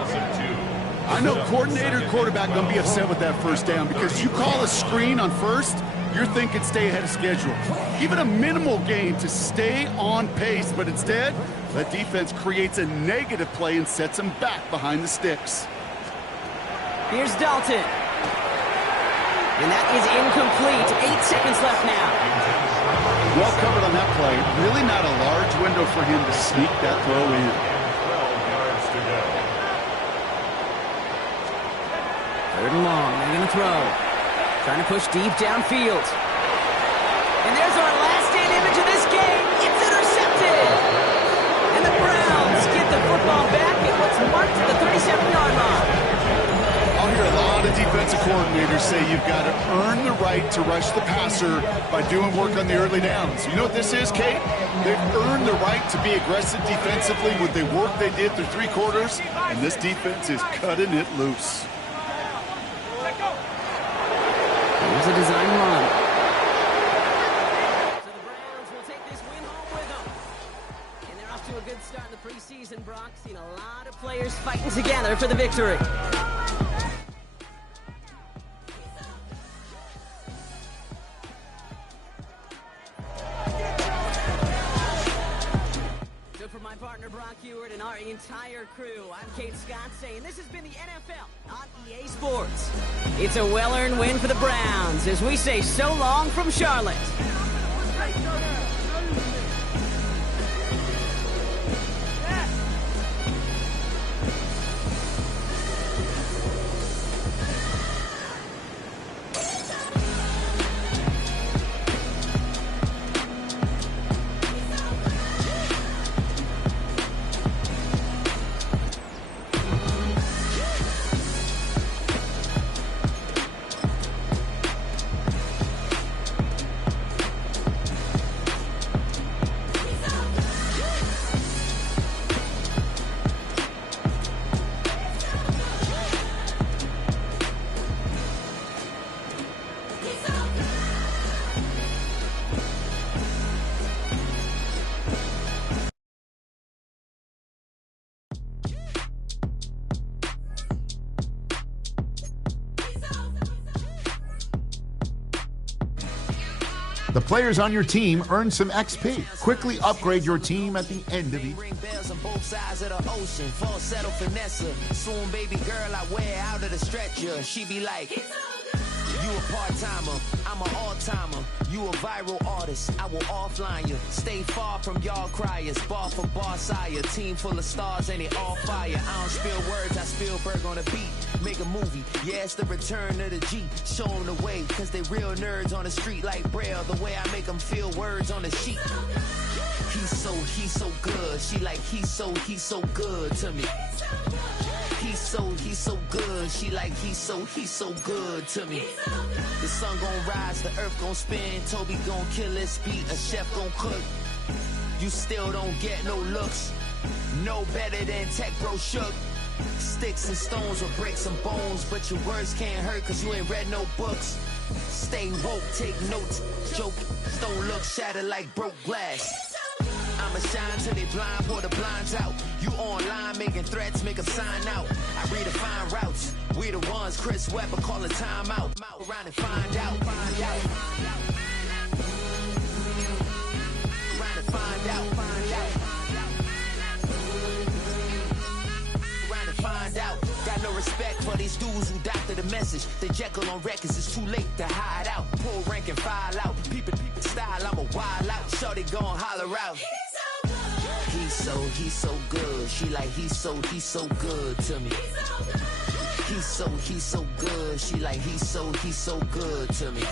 I know coordinator and quarterback going to be upset with that first down because you call a screen on first, you're thinking stay ahead of schedule. Even a minimal gain to stay on pace, but instead, that defense creates a negative play and sets them back behind the sticks. Here's Dalton. And that is incomplete. 8 seconds left now. Well covered on that play. Really not a large window for him to sneak that throw in. 12 yards to go. Third and long. They're going to throw. Trying to push deep downfield. And there's our last stand image of this game. It's intercepted. And the Browns get the football back at what's marked the 37-yard line. I'll hear a lot of defensive coordinators say you've got to earn the right to rush the passer by doing work on the early downs. You know what this is, Kate? They've earned the right to be aggressive defensively with the work they did through 3 quarters, and this defense is cutting it loose. Here's a design run. So the Browns will take this win home with them. And they're off to a good start in the preseason, Brock. Seen a lot of players fighting together for the victory. And our entire crew, I'm Kate Scott saying this has been the NFL on EA Sports. It's a well-earned win for the Browns as we say so long from Charlotte. The players on your team earn some XP. Quickly upgrade your team at the end of each. Ring bells on both sides of the ocean. Falsetto finesse. Soon baby girl I wear out of the stretcher. She be like, you a part-timer, I'm an all-timer. You a viral artist, I will offline you. Stay far from y'all criers. Bar for bar sire. Team full of stars and they all fire. I don't spill words, I spill Berg on the beat. Make a movie, yeah, it's the return of the G. Show them the way, cause they real nerds on the street like Braille. The way I make them feel words on the sheet. He's so good. She like, he's so good to me. He's so good. She like, he's so good to me. The sun gon' rise, the earth gon' spin. Toby gon' kill this beat, a chef gon' cook. You still don't get no looks. No better than Tech Bro Shook. Sticks and stones will break some bones, but your words can't hurt cause you ain't read no books. Stay woke, take notes, joke. Don't look shattered like broke glass. I'ma shine till they blind, pour the blinds out. You online making threats, make them sign out. I redefine routes. We the ones Chris Webber calling time out. Around and find out. Find out. Around and find out. Find out. Around and find out. Got no respect for these dudes who doctor the message. The Jekyll on records, it's too late to hide out. Pull rank and file out. Peep style, I'm a wild out. Shorty gon' holler out. He's so good. She like, he's so good to me. He's so good. She like, he's so good to me.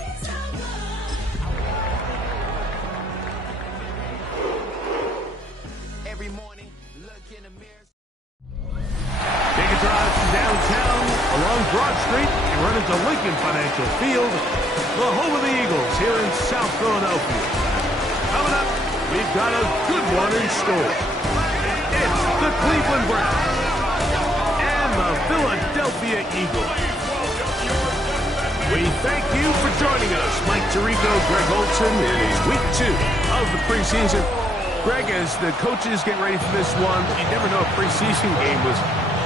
returning to Lincoln Financial Field, the home of the Eagles here in South Philadelphia. Coming up, we've got a good one in store. It's the Cleveland Browns and the Philadelphia Eagles. We thank you for joining us. Mike Tirico, Greg Olson. It is week 2 of the preseason. Greg, as the coaches get ready for this one, you never know a preseason game was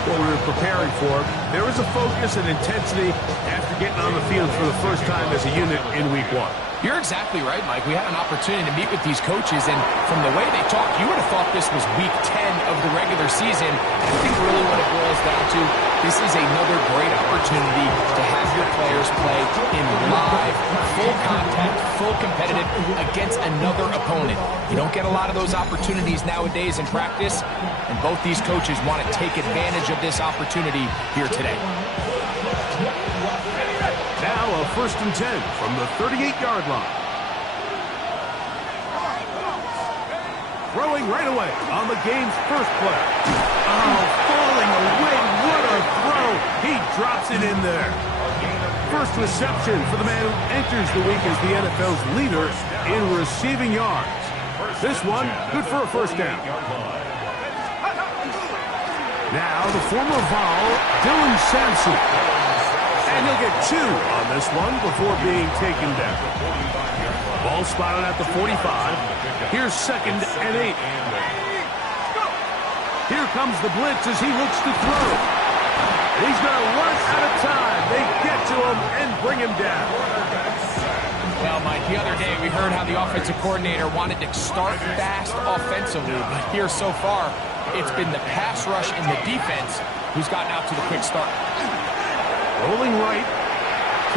what we were preparing for. There was a focus and intensity after getting on the field for the first time as a unit in week 1. You're exactly right, Mike. We had an opportunity to meet with these coaches, and from the way they talk, you would have thought this was week 10 of the regular season. I think really what it boils down to, this is another great opportunity to have your players play in live, full contact, full competitive against another opponent. You don't get a lot of those opportunities nowadays in practice, and both these coaches want to take advantage of this opportunity here today. Now a 1st and 10 from the 38-yard line. Throwing right away on the game's first play. Oh, falling away. What a throw. He drops it in there. First reception for the man who enters the week as the NFL's leader in receiving yards. This one, good for a first down. Now the former Vol, Dylan Sampson. And he'll get 2 on this one before being taken down. Ball spotted at the 45. Here's 2nd and 8. Here comes the blitz as he looks to throw. He's going to run out of time. They get to him and bring him down. Well, Mike, the other day we heard how the offensive coordinator wanted to start fast offensively, but here so far, it's been the pass rush and the defense who's gotten out to the quick start. Rolling right,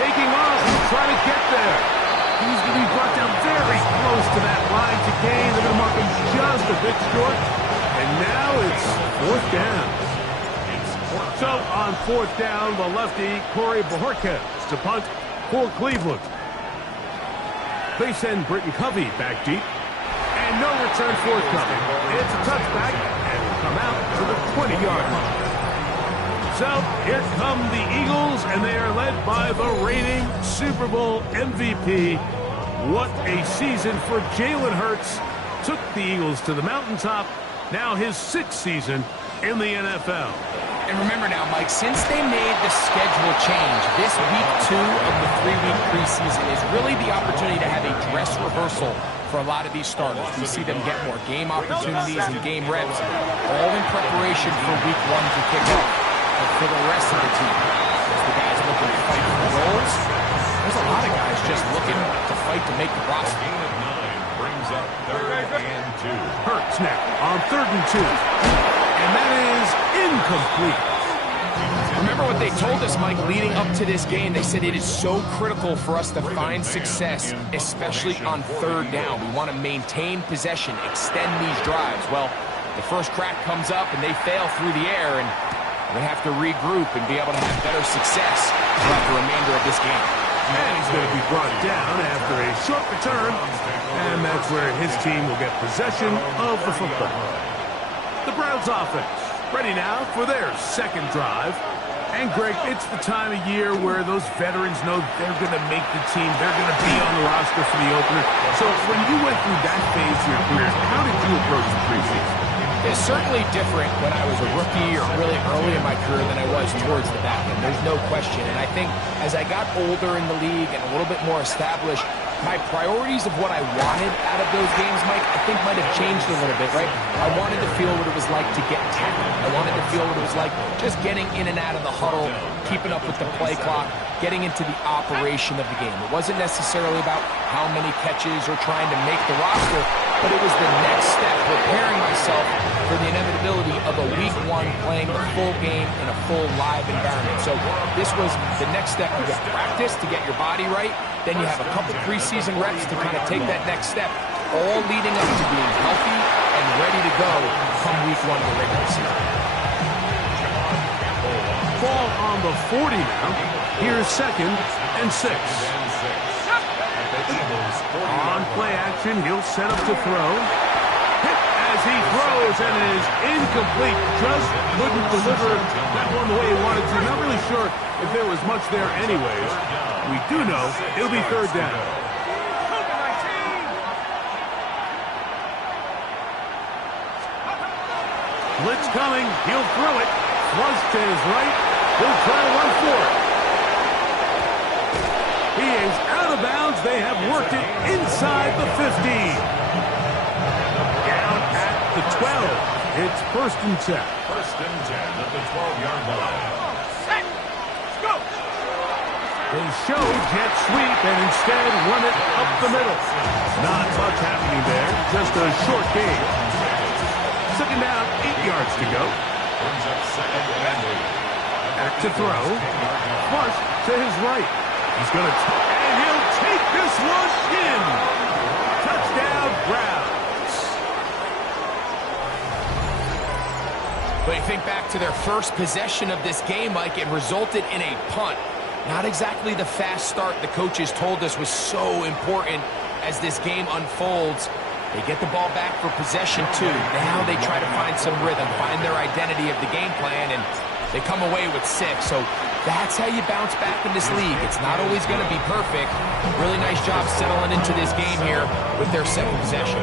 taking off, he's trying to get there. He's going to be brought down very close to that line to gain. They're going to mark him just a bit short. And now it's 4th down. So on 4th down, the lefty, Corey Bojorquez to punt for Cleveland. They send Britton Covey back deep. And no return forthcoming. It's a touchback and will come out to the 20-yard line. So here come the Eagles, and they are led by the reigning Super Bowl MVP. What a season for Jalen Hurts. Took the Eagles to the mountaintop. Now his 6th season in the NFL. And remember now, Mike, since they made the schedule change, this week 2 of the 3-week preseason is really the opportunity to have a dress rehearsal for a lot of these starters. We see them get more game opportunities and game reps, all in preparation for week 1 to kick off. For the rest of the team, as the guys looking to fight for roles, there's a lot of guys just looking to fight to make the roster. Gain of 9 brings up 3rd and 2. Hurts now on 3rd and 2. And that is incomplete. Remember what they told us, Mike, leading up to this game. They said it is so critical for us to find success, especially on 3rd down. We want to maintain possession, extend these drives. Well, the first crack comes up and they fail through the air, and they have to regroup and be able to have better success throughout the remainder of this game. And he's going to be brought down after a short return, and that's where his team will get possession of the football. The Browns offense ready now for their 2nd drive. And Greg, it's the time of year where those veterans know they're going to make the team. They're going to be on the roster for the opener. So when you went through that phase of your career, how did you approach the preseason? It's certainly different when I was a rookie or really early in my career than I was towards the back end. There's no question. And I think as I got older in the league and a little bit more established, my priorities of what I wanted out of those games, Mike, I think might have changed a little bit, right? I wanted to feel what it was like to get tackled. I wanted to feel what it was like just getting in and out of the huddle, keeping up with the play clock, getting into the operation of the game. It wasn't necessarily about how many catches or trying to make the roster, but it was the next step, preparing myself for the inevitability of a week 1 playing the full game in a full live environment. So this was the next step. You got practice to get your body right. Then you have a couple preseason reps to kind of take that next step, all leading up to being healthy and ready to go come week 1 of the regular season. Ball on the 40 now. Here's 2nd and 6. On play action, he'll set up to throw. Hit as as he throws, and it is incomplete. Just couldn't deliver that one the way he wanted to. Not really sure if there was much there anyways. We do know it'll be third down. Blitz coming. He'll throw it. Flush to his right. He'll try to run for it. He is out of bounds. They have worked it inside the 15. Down at the 12. It's first and 10. First and 10 at the 12-yard line. Set. Let's go. They show jet sweep and instead run it up the middle. Not much happening there. Just a short game. Second down, 8 yards to go. Brings up second and 8. Back to throw. Flush to his right. He's going to, and he'll take this one in. Touchdown, Browns. But you think back to their first possession of this game, Mike, it resulted in a punt. Not exactly the fast start the coaches told us was so important as this game unfolds. They get the ball back for possession, too. Now they try to find some rhythm, find their identity of the game plan, and they come away with 6. So that's how you bounce back in this league. It's not always going to be perfect. Really nice job settling into this game here with their second possession.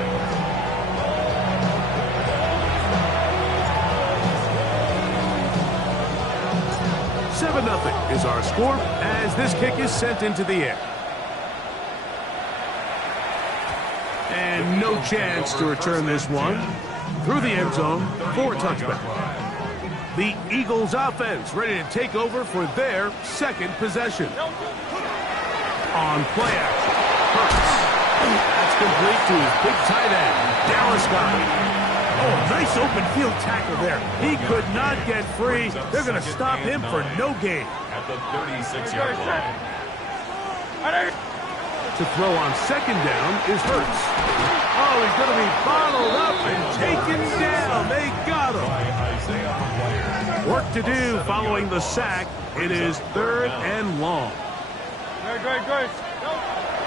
Seven 7-0 is our score as this kick is sent into the air. And no chance to return this one through the end zone for a touchback. The Eagles offense ready to take over for their second possession. On play action, Hurts. That's complete to his big tight end, Dallas Goedert. Oh, nice open field tackle there. He could not get free. They're going to stop him for no gain. At the 36-yard line. To throw on second down is Hurts. Oh, he's going to be bottled up and taken down. They got him. Work to do following the sack. It is third and long. Good.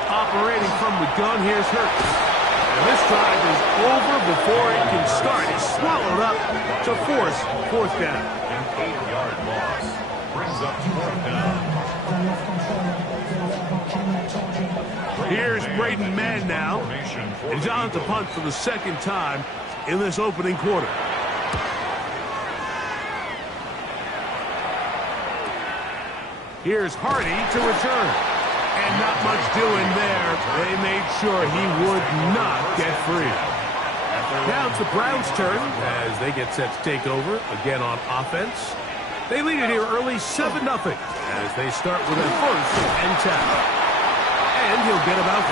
Operating from the gun, here's Hurts. And this drive is over before it can start. It's swallowed up to force fourth down. An 8-yard loss brings up fourth down. Here's Braden Mann now. And he's on to punt for the second time in this opening quarter. Here's Hardy to return. And not much doing there. They made sure he would not get free. Now it's the Browns' turn as they get set to take over again on offense. They lead it here early 7-0 as they start with a first and 10. And he'll get about 5.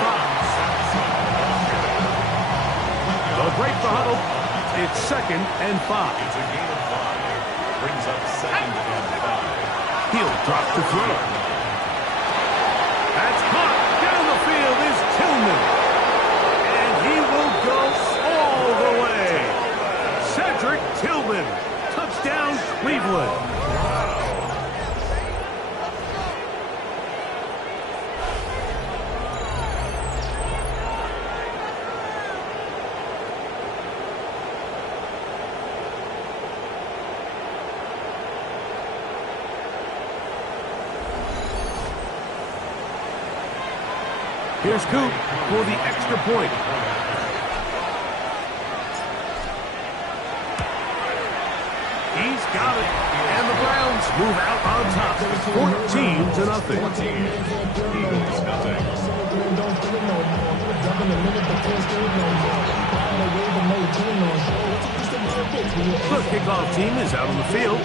They'll break the huddle. It's second and 5. It's a gain of 5. Brings up second and 5. He'll drop to throw. That's caught. Down the field is Tillman. And he will go all the way. Cedric Tillman. Touchdown, Cleveland. Here's Coop for the extra point. He's got it. And the Browns move out on top. 14-0. Eagles nothing. The kickoff team is out on the field.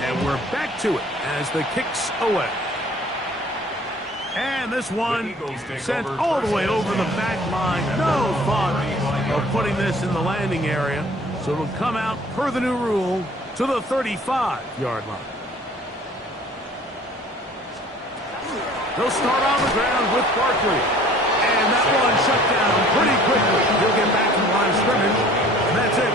And we're back to it as the kick's away. And this one sent all the way over the back line. No thought of putting this in the landing area. So it'll come out per the new rule to the 35-yard line. They'll start on the ground with Barkley. And that one shut down pretty quickly. He'll get back to the line of scrimmage. And that's it.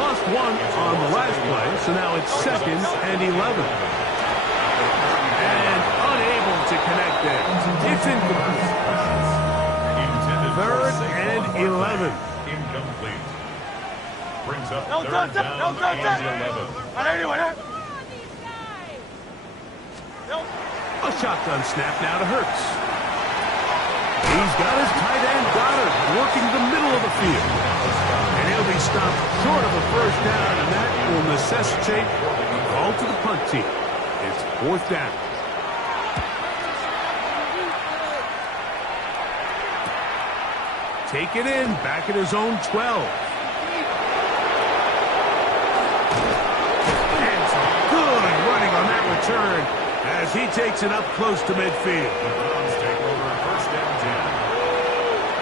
Lost one on the last play, so now it's second and 11. To connect there. It's incomplete. Third and 11. Incomplete. Brings up No, third down no, and 11. A shotgun snap now to Hurts. He's got his tight end Goddard working the middle of the field. And he'll be stopped short of a first down, and that will necessitate a call to the punt team. It's fourth down. Take it in, back at his own 12. And some good running on that return as he takes it up close to midfield. The Browns take over first and 10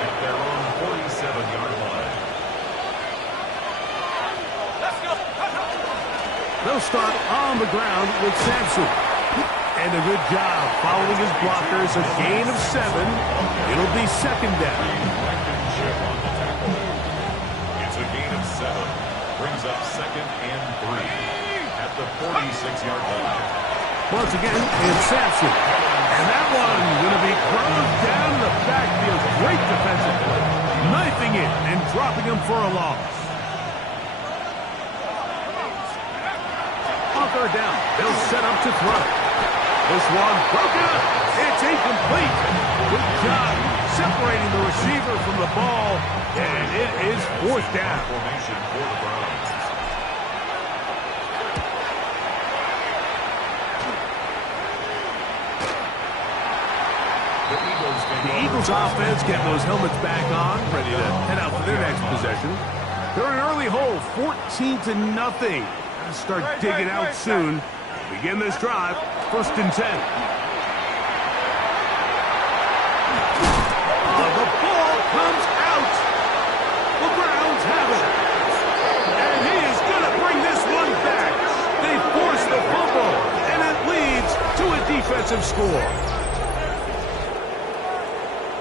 at their own 47-yard line. They'll start on the ground with Sampson. And a good job following his blockers, a gain of 7. It'll be second down. On the tackle. It's a gain of 7. Brings up second and 3 at the 46-yard line. Once again, it's Sampson. And that one going to be closed down in the backfield. Great defensive play. Knifing it and dropping him for a loss. On third down, they'll set up to throw. This one broken up. It's incomplete. Good job separating the receiver from the ball, and it is fourth down. Formation for the Browns. The Eagles offense getting those helmets back on, ready to head out for their next possession. They're in an early hole, 14-0. Gotta start digging out soon. Begin this drive, first and 10. The ball comes out. The Browns have it. And he is going to bring this one back. They force the fumble, and it leads to a defensive score.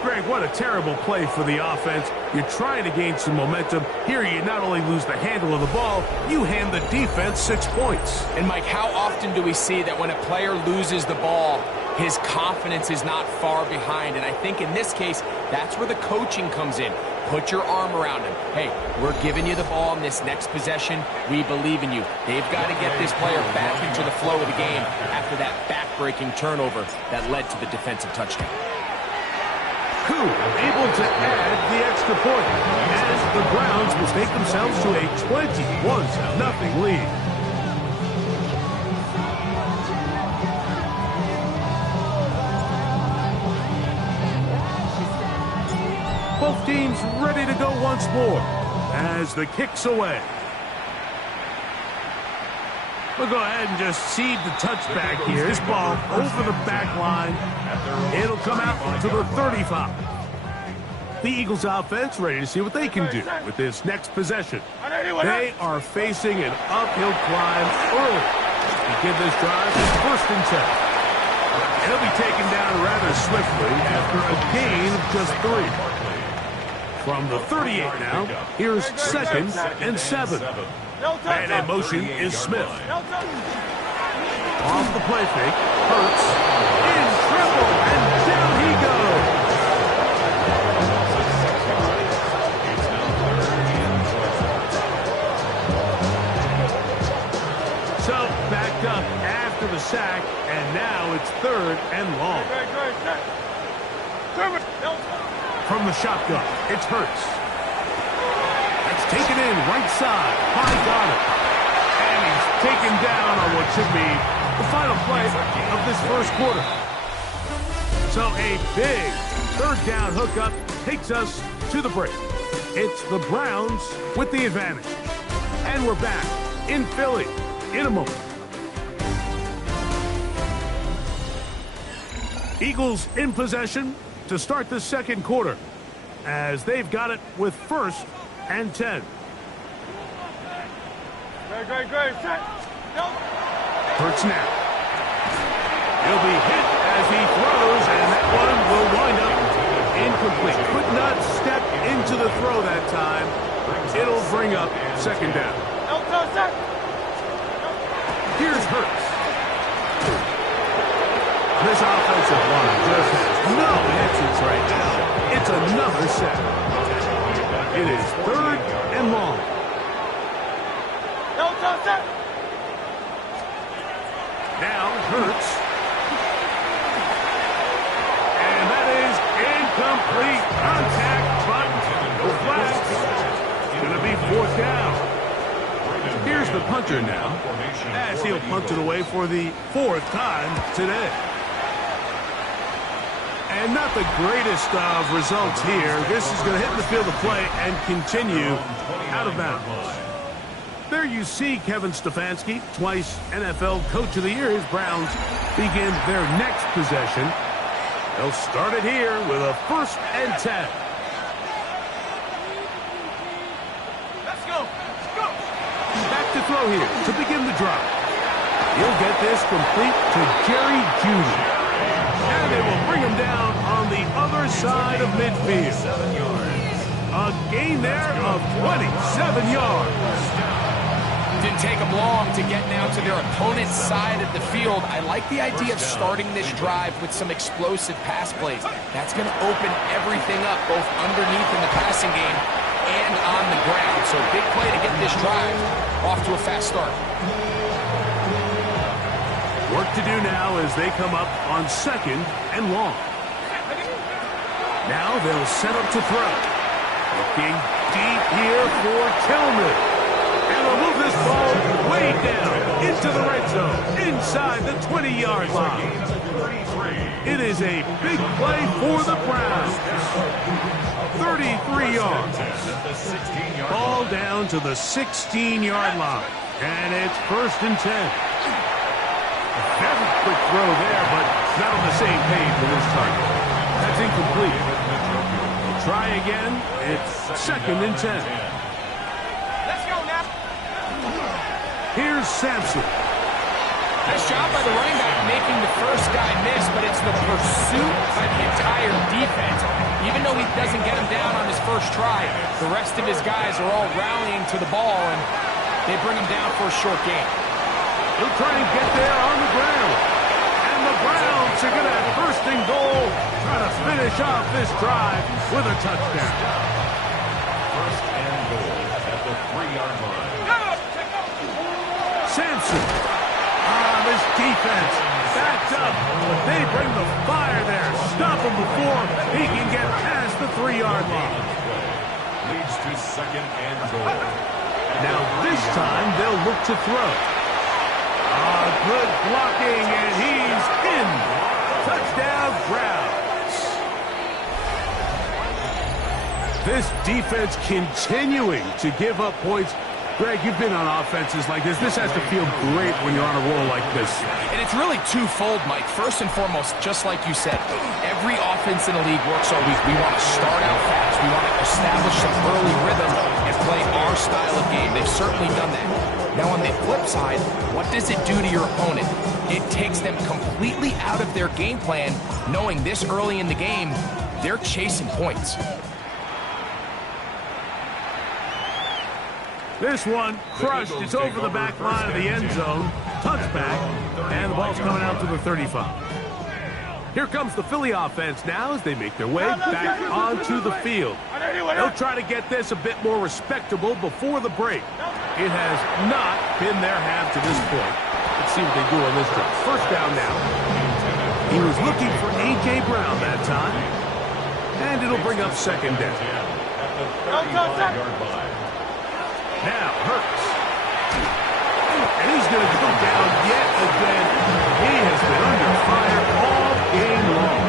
Greg, what a terrible play for the offense. You're trying to gain some momentum. Here you not only lose the handle of the ball, you hand the defense 6 points. And Mike, how often do we see that when a player loses the ball, his confidence is not far behind? And I think in this case, that's where the coaching comes in. Put your arm around him. Hey, we're giving you the ball in this next possession. We believe in you. They've got to get this player back into the flow of the game after that back-breaking turnover that led to the defensive touchdown. Able to add the extra point as the Browns will take themselves to a 21-0 lead. Both teams ready to go once more as the kick's away. We'll go ahead and just seed the touchback here. This ball over the back line. It'll come out to the 35. The Eagles offense ready to see what they can do with this next possession. They are facing an uphill climb early. Begin this drive is first and 10. And he'll be taken down rather swiftly after a gain of just 3. From the 38 now, here's second and 7. And in motion is Smith. Off the play fake, Hurts in trouble, and down he goes. So backed up after the sack, and now it's third and long. From the shotgun, it's Hurts. Taken in right side by Goddard. And he's taken down on what should be the final play of this first quarter. So a big third down hookup takes us to the break. It's the Browns with the advantage. And we're back in Philly in a moment. Eagles in possession to start the second quarter as they've got it with first and 10. Great. Set. Hurts now. He'll be hit as he throws, and that one will wind up incomplete. Could not step into the throw that time. It'll bring up second down. Here's Hurts. This offensive line just has no answers right now. It's another set. It is third and long. Now Hurts. And that is incomplete contact, but no flags. Going to be 4th down. Here's the punter now, as he'll punt it away for the 4th time today. And not the greatest of results here. This is going to hit the field of play and continue out of bounds. There you see Kevin Stefanski, twice NFL Coach of the Year. His Browns begin their next possession. They'll start it here with a 1st and 10. Let's go. Let's go. Back to throw here to begin the drive. He'll get this complete to Jerry Jeudy. And they will bring him down on the other side of midfield. A gain there of 27 yards. Didn't take them long to get now to their opponent's side of the field. I like the idea of starting this drive with some explosive pass plays. That's going to open everything up, both underneath in the passing game and on the ground. So big play to get this drive off to a fast start. Work to do now as they come up on 2nd and long. Now they'll set up to throw. Looking deep here for Tillman. And they'll move this ball way down into the red zone, inside the 20-yard line. It is a big play for the Browns. 33 yards. Ball down to the 16-yard line. And it's 1st and 10. Very quick throw there, but not on the same page with his target. That's incomplete. We'll try again. It's 2nd and 10. Let's go now. Here's Sampson. Nice job by the running back making the first guy miss, but it's the pursuit by the entire defense. Even though he doesn't get him down on his first try, the rest of his guys are all rallying to the ball, and they bring him down for a short gain. He'll try and get there on the ground. And the Browns are going to have 1st and goal, trying to finish off this drive with a touchdown. 1st and goal at the 3-yard line. Sampson. This defense backed up. They bring the fire there. Stop him before he can get past the 3-yard line. Leads to 2nd and goal. Now this time they'll look to throw. Good blocking, and he's in. Touchdown, Browns. This defense continuing to give up points. Greg, you've been on offenses like this. This has to feel great when you're on a roll like this. And it's really twofold, Mike. First and foremost, just like you said, every offense in the league works all week. We want to start out fast. We want to establish some early rhythm and play our style of game. They've certainly done that. Now, on the flip side, what does it do to your opponent? It takes them completely out of their game plan, knowing this early in the game, they're chasing points. This one crushed. It's over the back line of the end zone. Touchback. And the ball's coming out to the 35. Here comes the Philly offense now as they make their way back onto the field. They'll try to get this a bit more respectable before the break. It has not been their half to this point. Let's see what they do on this drive. 1st down now. He was looking for A.J. Brown that time. And it'll bring up 2nd down. Now, Hurts. And he's going to go down yet again. He has been under fire all game long.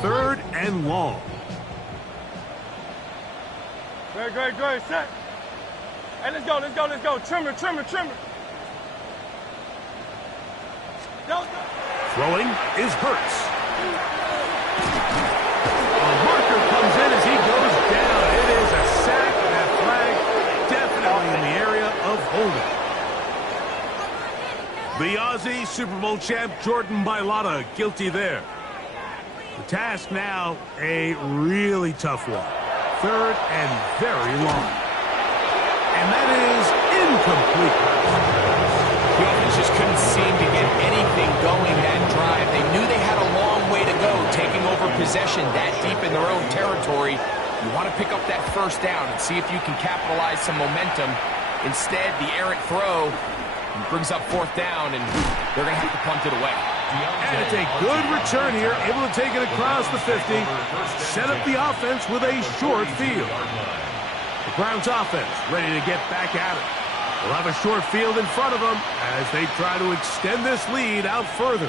3rd and long. Great. Set. Hey, let's go. Trimmer. Go. Throwing is Hurts. A marker comes in as he goes down. It is a sack. That flag definitely in the area of holding. The Aussie Super Bowl champ Jordan Mailata guilty there. The task now a really tough one. 3rd and very long. And that is incomplete. The offense just couldn't seem to get anything going that drive. They knew they had a long way to go, taking over possession that deep in their own territory, you want to pick up that first down and see if you can capitalize some momentum. Instead, the errant throw brings up fourth down, and they're going to have to punt it away. And it's a good return here, able to take it across the 50, set up the offense with a short field. The Browns offense ready to get back at it. They'll have a short field in front of them as they try to extend this lead out further.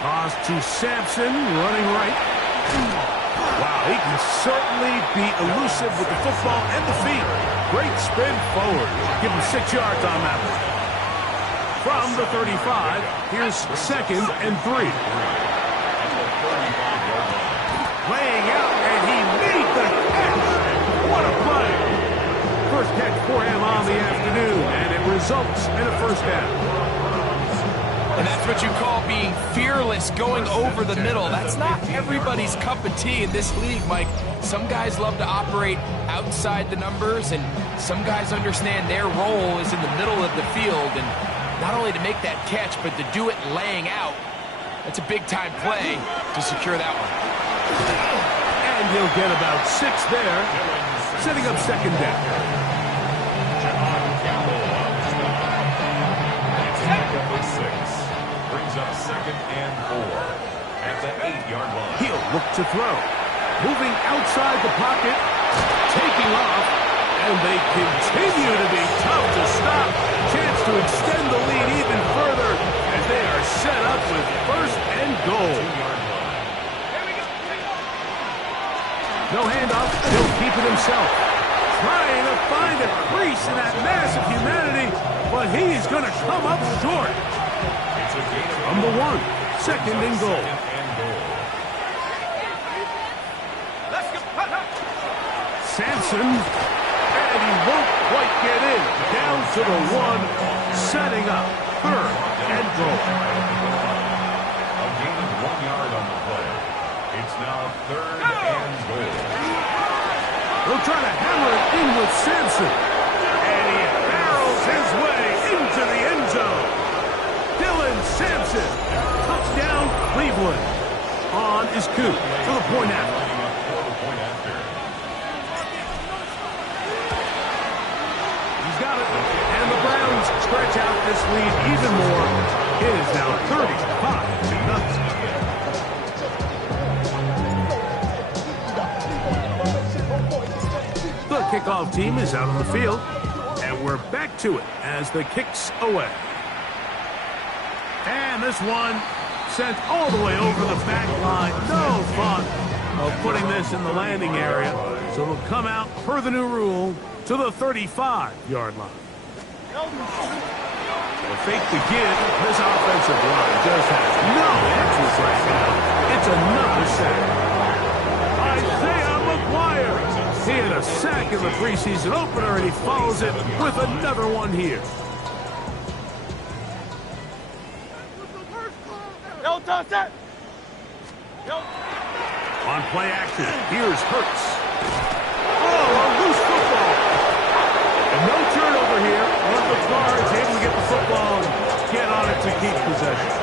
Toss to Sampson, running right. Wow, he can certainly be elusive with the football and the feet. Great spin forward. Give him 6 yards on that one. From the 35, here's 2nd and 3. Playing out, and he made the catch. What a play. First catch for him on the afternoon, and it results in a first down. And that's what you call being fearless, going over the middle. That's not everybody's cup of tea in this league, Mike. Some guys love to operate outside the numbers, and some guys understand their role is in the middle of the field. And not only to make that catch, but to do it laying out. That's a big-time play to secure that one. And he'll get about 6 there, setting up second down. Up 2nd and 4 at the 8-yard line. He'll look to throw. Moving outside the pocket, taking off, and they continue to be tough to stop. Chance to extend the lead even further as they are set up with 1st and goal. No handoff, he'll keep it himself. Trying to find a crease in that mass of humanity, but he's going to come up short. From the 1, 2nd and goal. Sampson, and he won't quite get in. Down to the 1, setting up 3rd and goal. A gain of 1 yard on the play. It's now 3rd and goal. They'll try to hammer it in with Sampson. And he barrels his way into the end zone. Dylan Sampson, touchdown Cleveland. On is Coop for the point after. He's got it, and the Browns stretch out this lead even more. It is now 35-0. The kickoff team is out on the field, and we're back to it as the kick's away. And this one sent all the way over the back line. No thought of putting this in the landing area. So it'll come out per the new rule to the 35-yard line. The fake to give. This offensive line just has no answers right now. It's another sack. Isaiah McGuire. He had a sack in the preseason opener, and he follows it with another one here. Touch that. On play action, here's Hurts. Oh, a loose football. And no turnover here. One of the guards able to get the football and get on it to keep possession.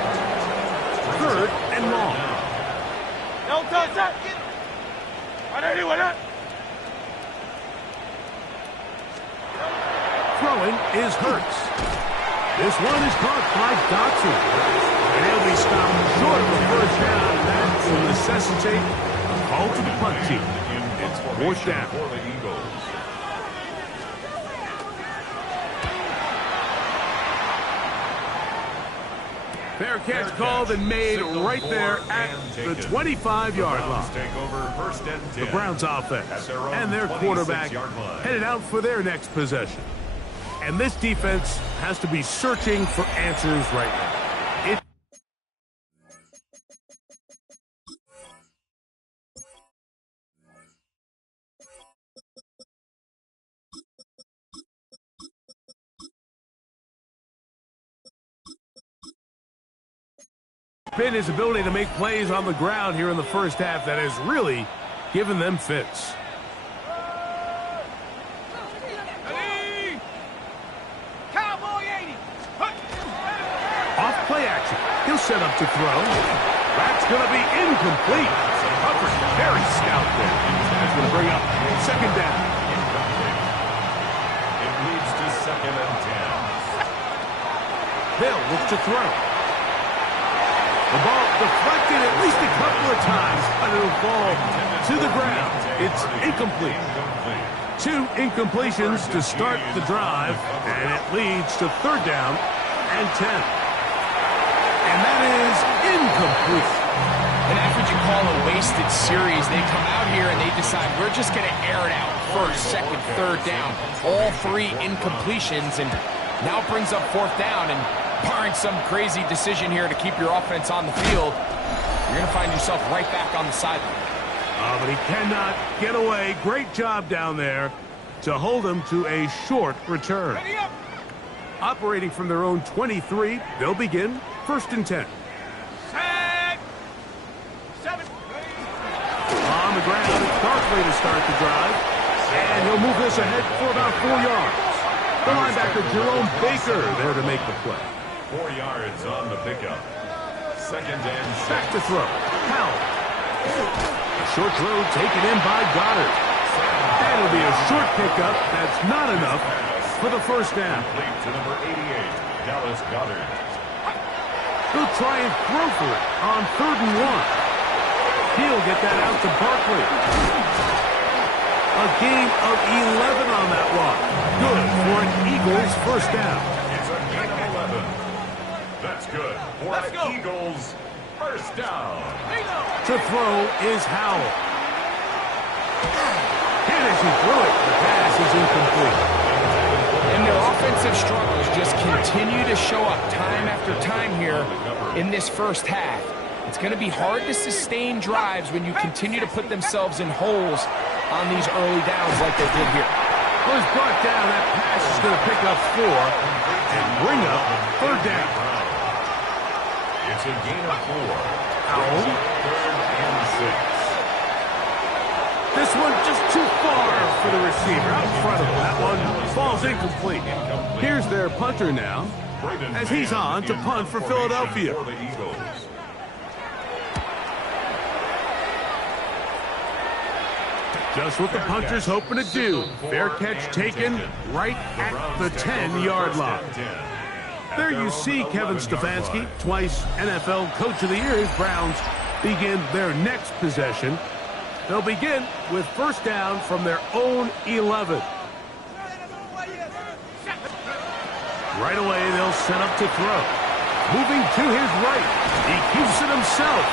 3rd and long. Don't touch that. Throwing is Hurts. This one is caught by Dotson. And he'll be stopped short of the first down, and that will necessitate a call to the punt team. It's 4th down. For the Eagles. Fair catch called and made right there at the 25-yard line. Take over 1st and 10. The Browns offense and their quarterback headed out for their next possession. And this defense has to be searching for answers right now. Been his ability to make plays on the ground here in the first half that has really given them fits. Off play action. He'll set up to throw. That's going to be incomplete. Coverage very stout there. That's going to bring up second down. It leads to 2nd and 10. Hill looks to throw. The ball deflected at least a couple of times, and it'll fall to the ground. It's incomplete. 2 incompletions to start the drive, and it leads to 3rd down and 10. And that is incomplete. And after you call a wasted series, they come out here and they decide we're just going to air it out. 1st, 2nd, 3rd down. All 3 incompletions, and now brings up 4th down. And barring some crazy decision here to keep your offense on the field, you're going to find yourself right back on the sideline. Oh, but he cannot get away. Great job down there to hold him to a short return. Operating from their own 23, they'll begin 1st and 10. Set. 7. On the ground, it's Barkley to start the drive. And he'll move this ahead for about 4 yards. The linebacker, Jerome Baker, there to make the play. 4 yards on the pickup. 2nd and 6. Back to throw. Howell. A short throw taken in by Goddard. That'll be a short pickup. That's not enough for the 1st down. Complete to number 88, Dallas Goedert. He'll try and throw for it on 3rd and 1. He'll get that out to Barkley. A gain of 11 on that one. Good for an Eagles 1st down. It's a gain of 11. That's good for the Eagles 1st down. To throw is Howell. Hit as he threw it. The pass is incomplete. And their offensive struggles just continue to show up time after time here in this 1st half. It's going to be hard to sustain drives when you continue to put themselves in holes on these early downs like they did here. Was brought down. That pass is going to pick up 4 and bring up 3rd down. It's a gain of 4. Howell. 3rd and 6. This one just too far for the receiver. Out in front of him. That one falls incomplete. Here's their punter now, as he's on to punt for Philadelphia. For the Eagles. Just what the punter's hoping to do. Fair catch taken right at the 10-yard line. There you see Kevin Stefanski, twice NFL Coach of the Year. His Browns begin their next possession. They'll begin with 1st down from their own 11. Right away, they'll set up to throw. Moving to his right. He keeps it himself.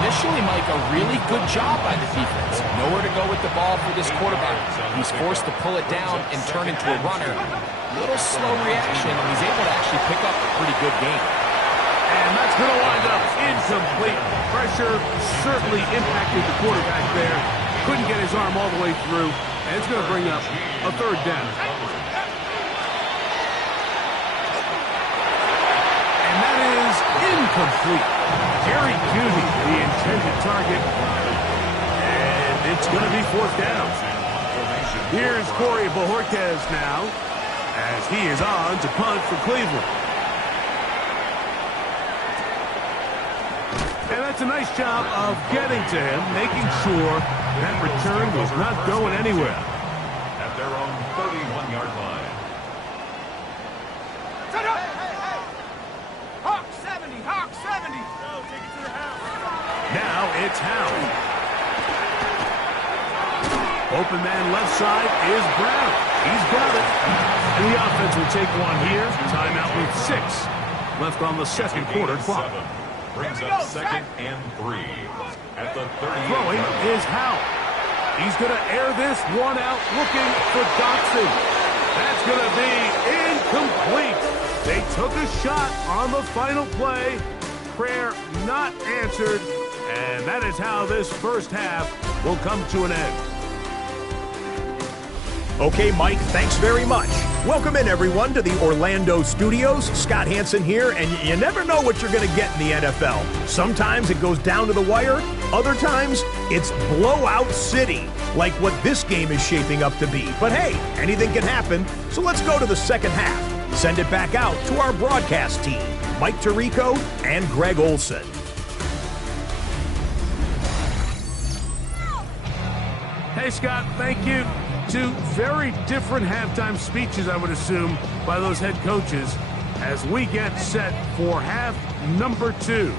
Initially, Mike, a really good job by the defense. Nowhere to go with the ball for this quarterback. He's forced to pull it down and turn into a runner. A little slow reaction, and he's able to actually pick up a pretty good game. And that's going to wind up incomplete. Pressure certainly impacted the quarterback there. Couldn't get his arm all the way through, and it's going to bring up a 3rd down. And that is incomplete. Jerry Jeudy, the intended target, and it's going to be 4th down. Here's Corey Bojorquez now, as he is on to punt for Cleveland. And that's a nice job of getting to him, making sure that return was not going anywhere. At their own 31-yard line. Set up! Hawk 70! Hawk 70! Now it's Howell. Open man left side is Brown. He's got it. And the offense will take one here. Timeout with 6 left on the 2nd quarter clock. Brings up 2nd and 3 at the 38. Throwing is Howell. He's going to air this one out, looking for Dotson. That's going to be incomplete. They took a shot on the final play. Prayer not answered. And that is how this 1st half will come to an end. Okay, Mike, thanks very much. Welcome in, everyone, to the Orlando studios. Scott Hanson here, and you never know what you're going to get in the NFL. Sometimes it goes down to the wire. Other times, it's blowout city, like what this game is shaping up to be. But hey, anything can happen, so let's go to the 2nd half. Send it back out to our broadcast team. Mike Tirico, and Greg Olson. Hey, Scott, thank you. Two very different halftime speeches, I would assume, by those head coaches as we get set for half number 2.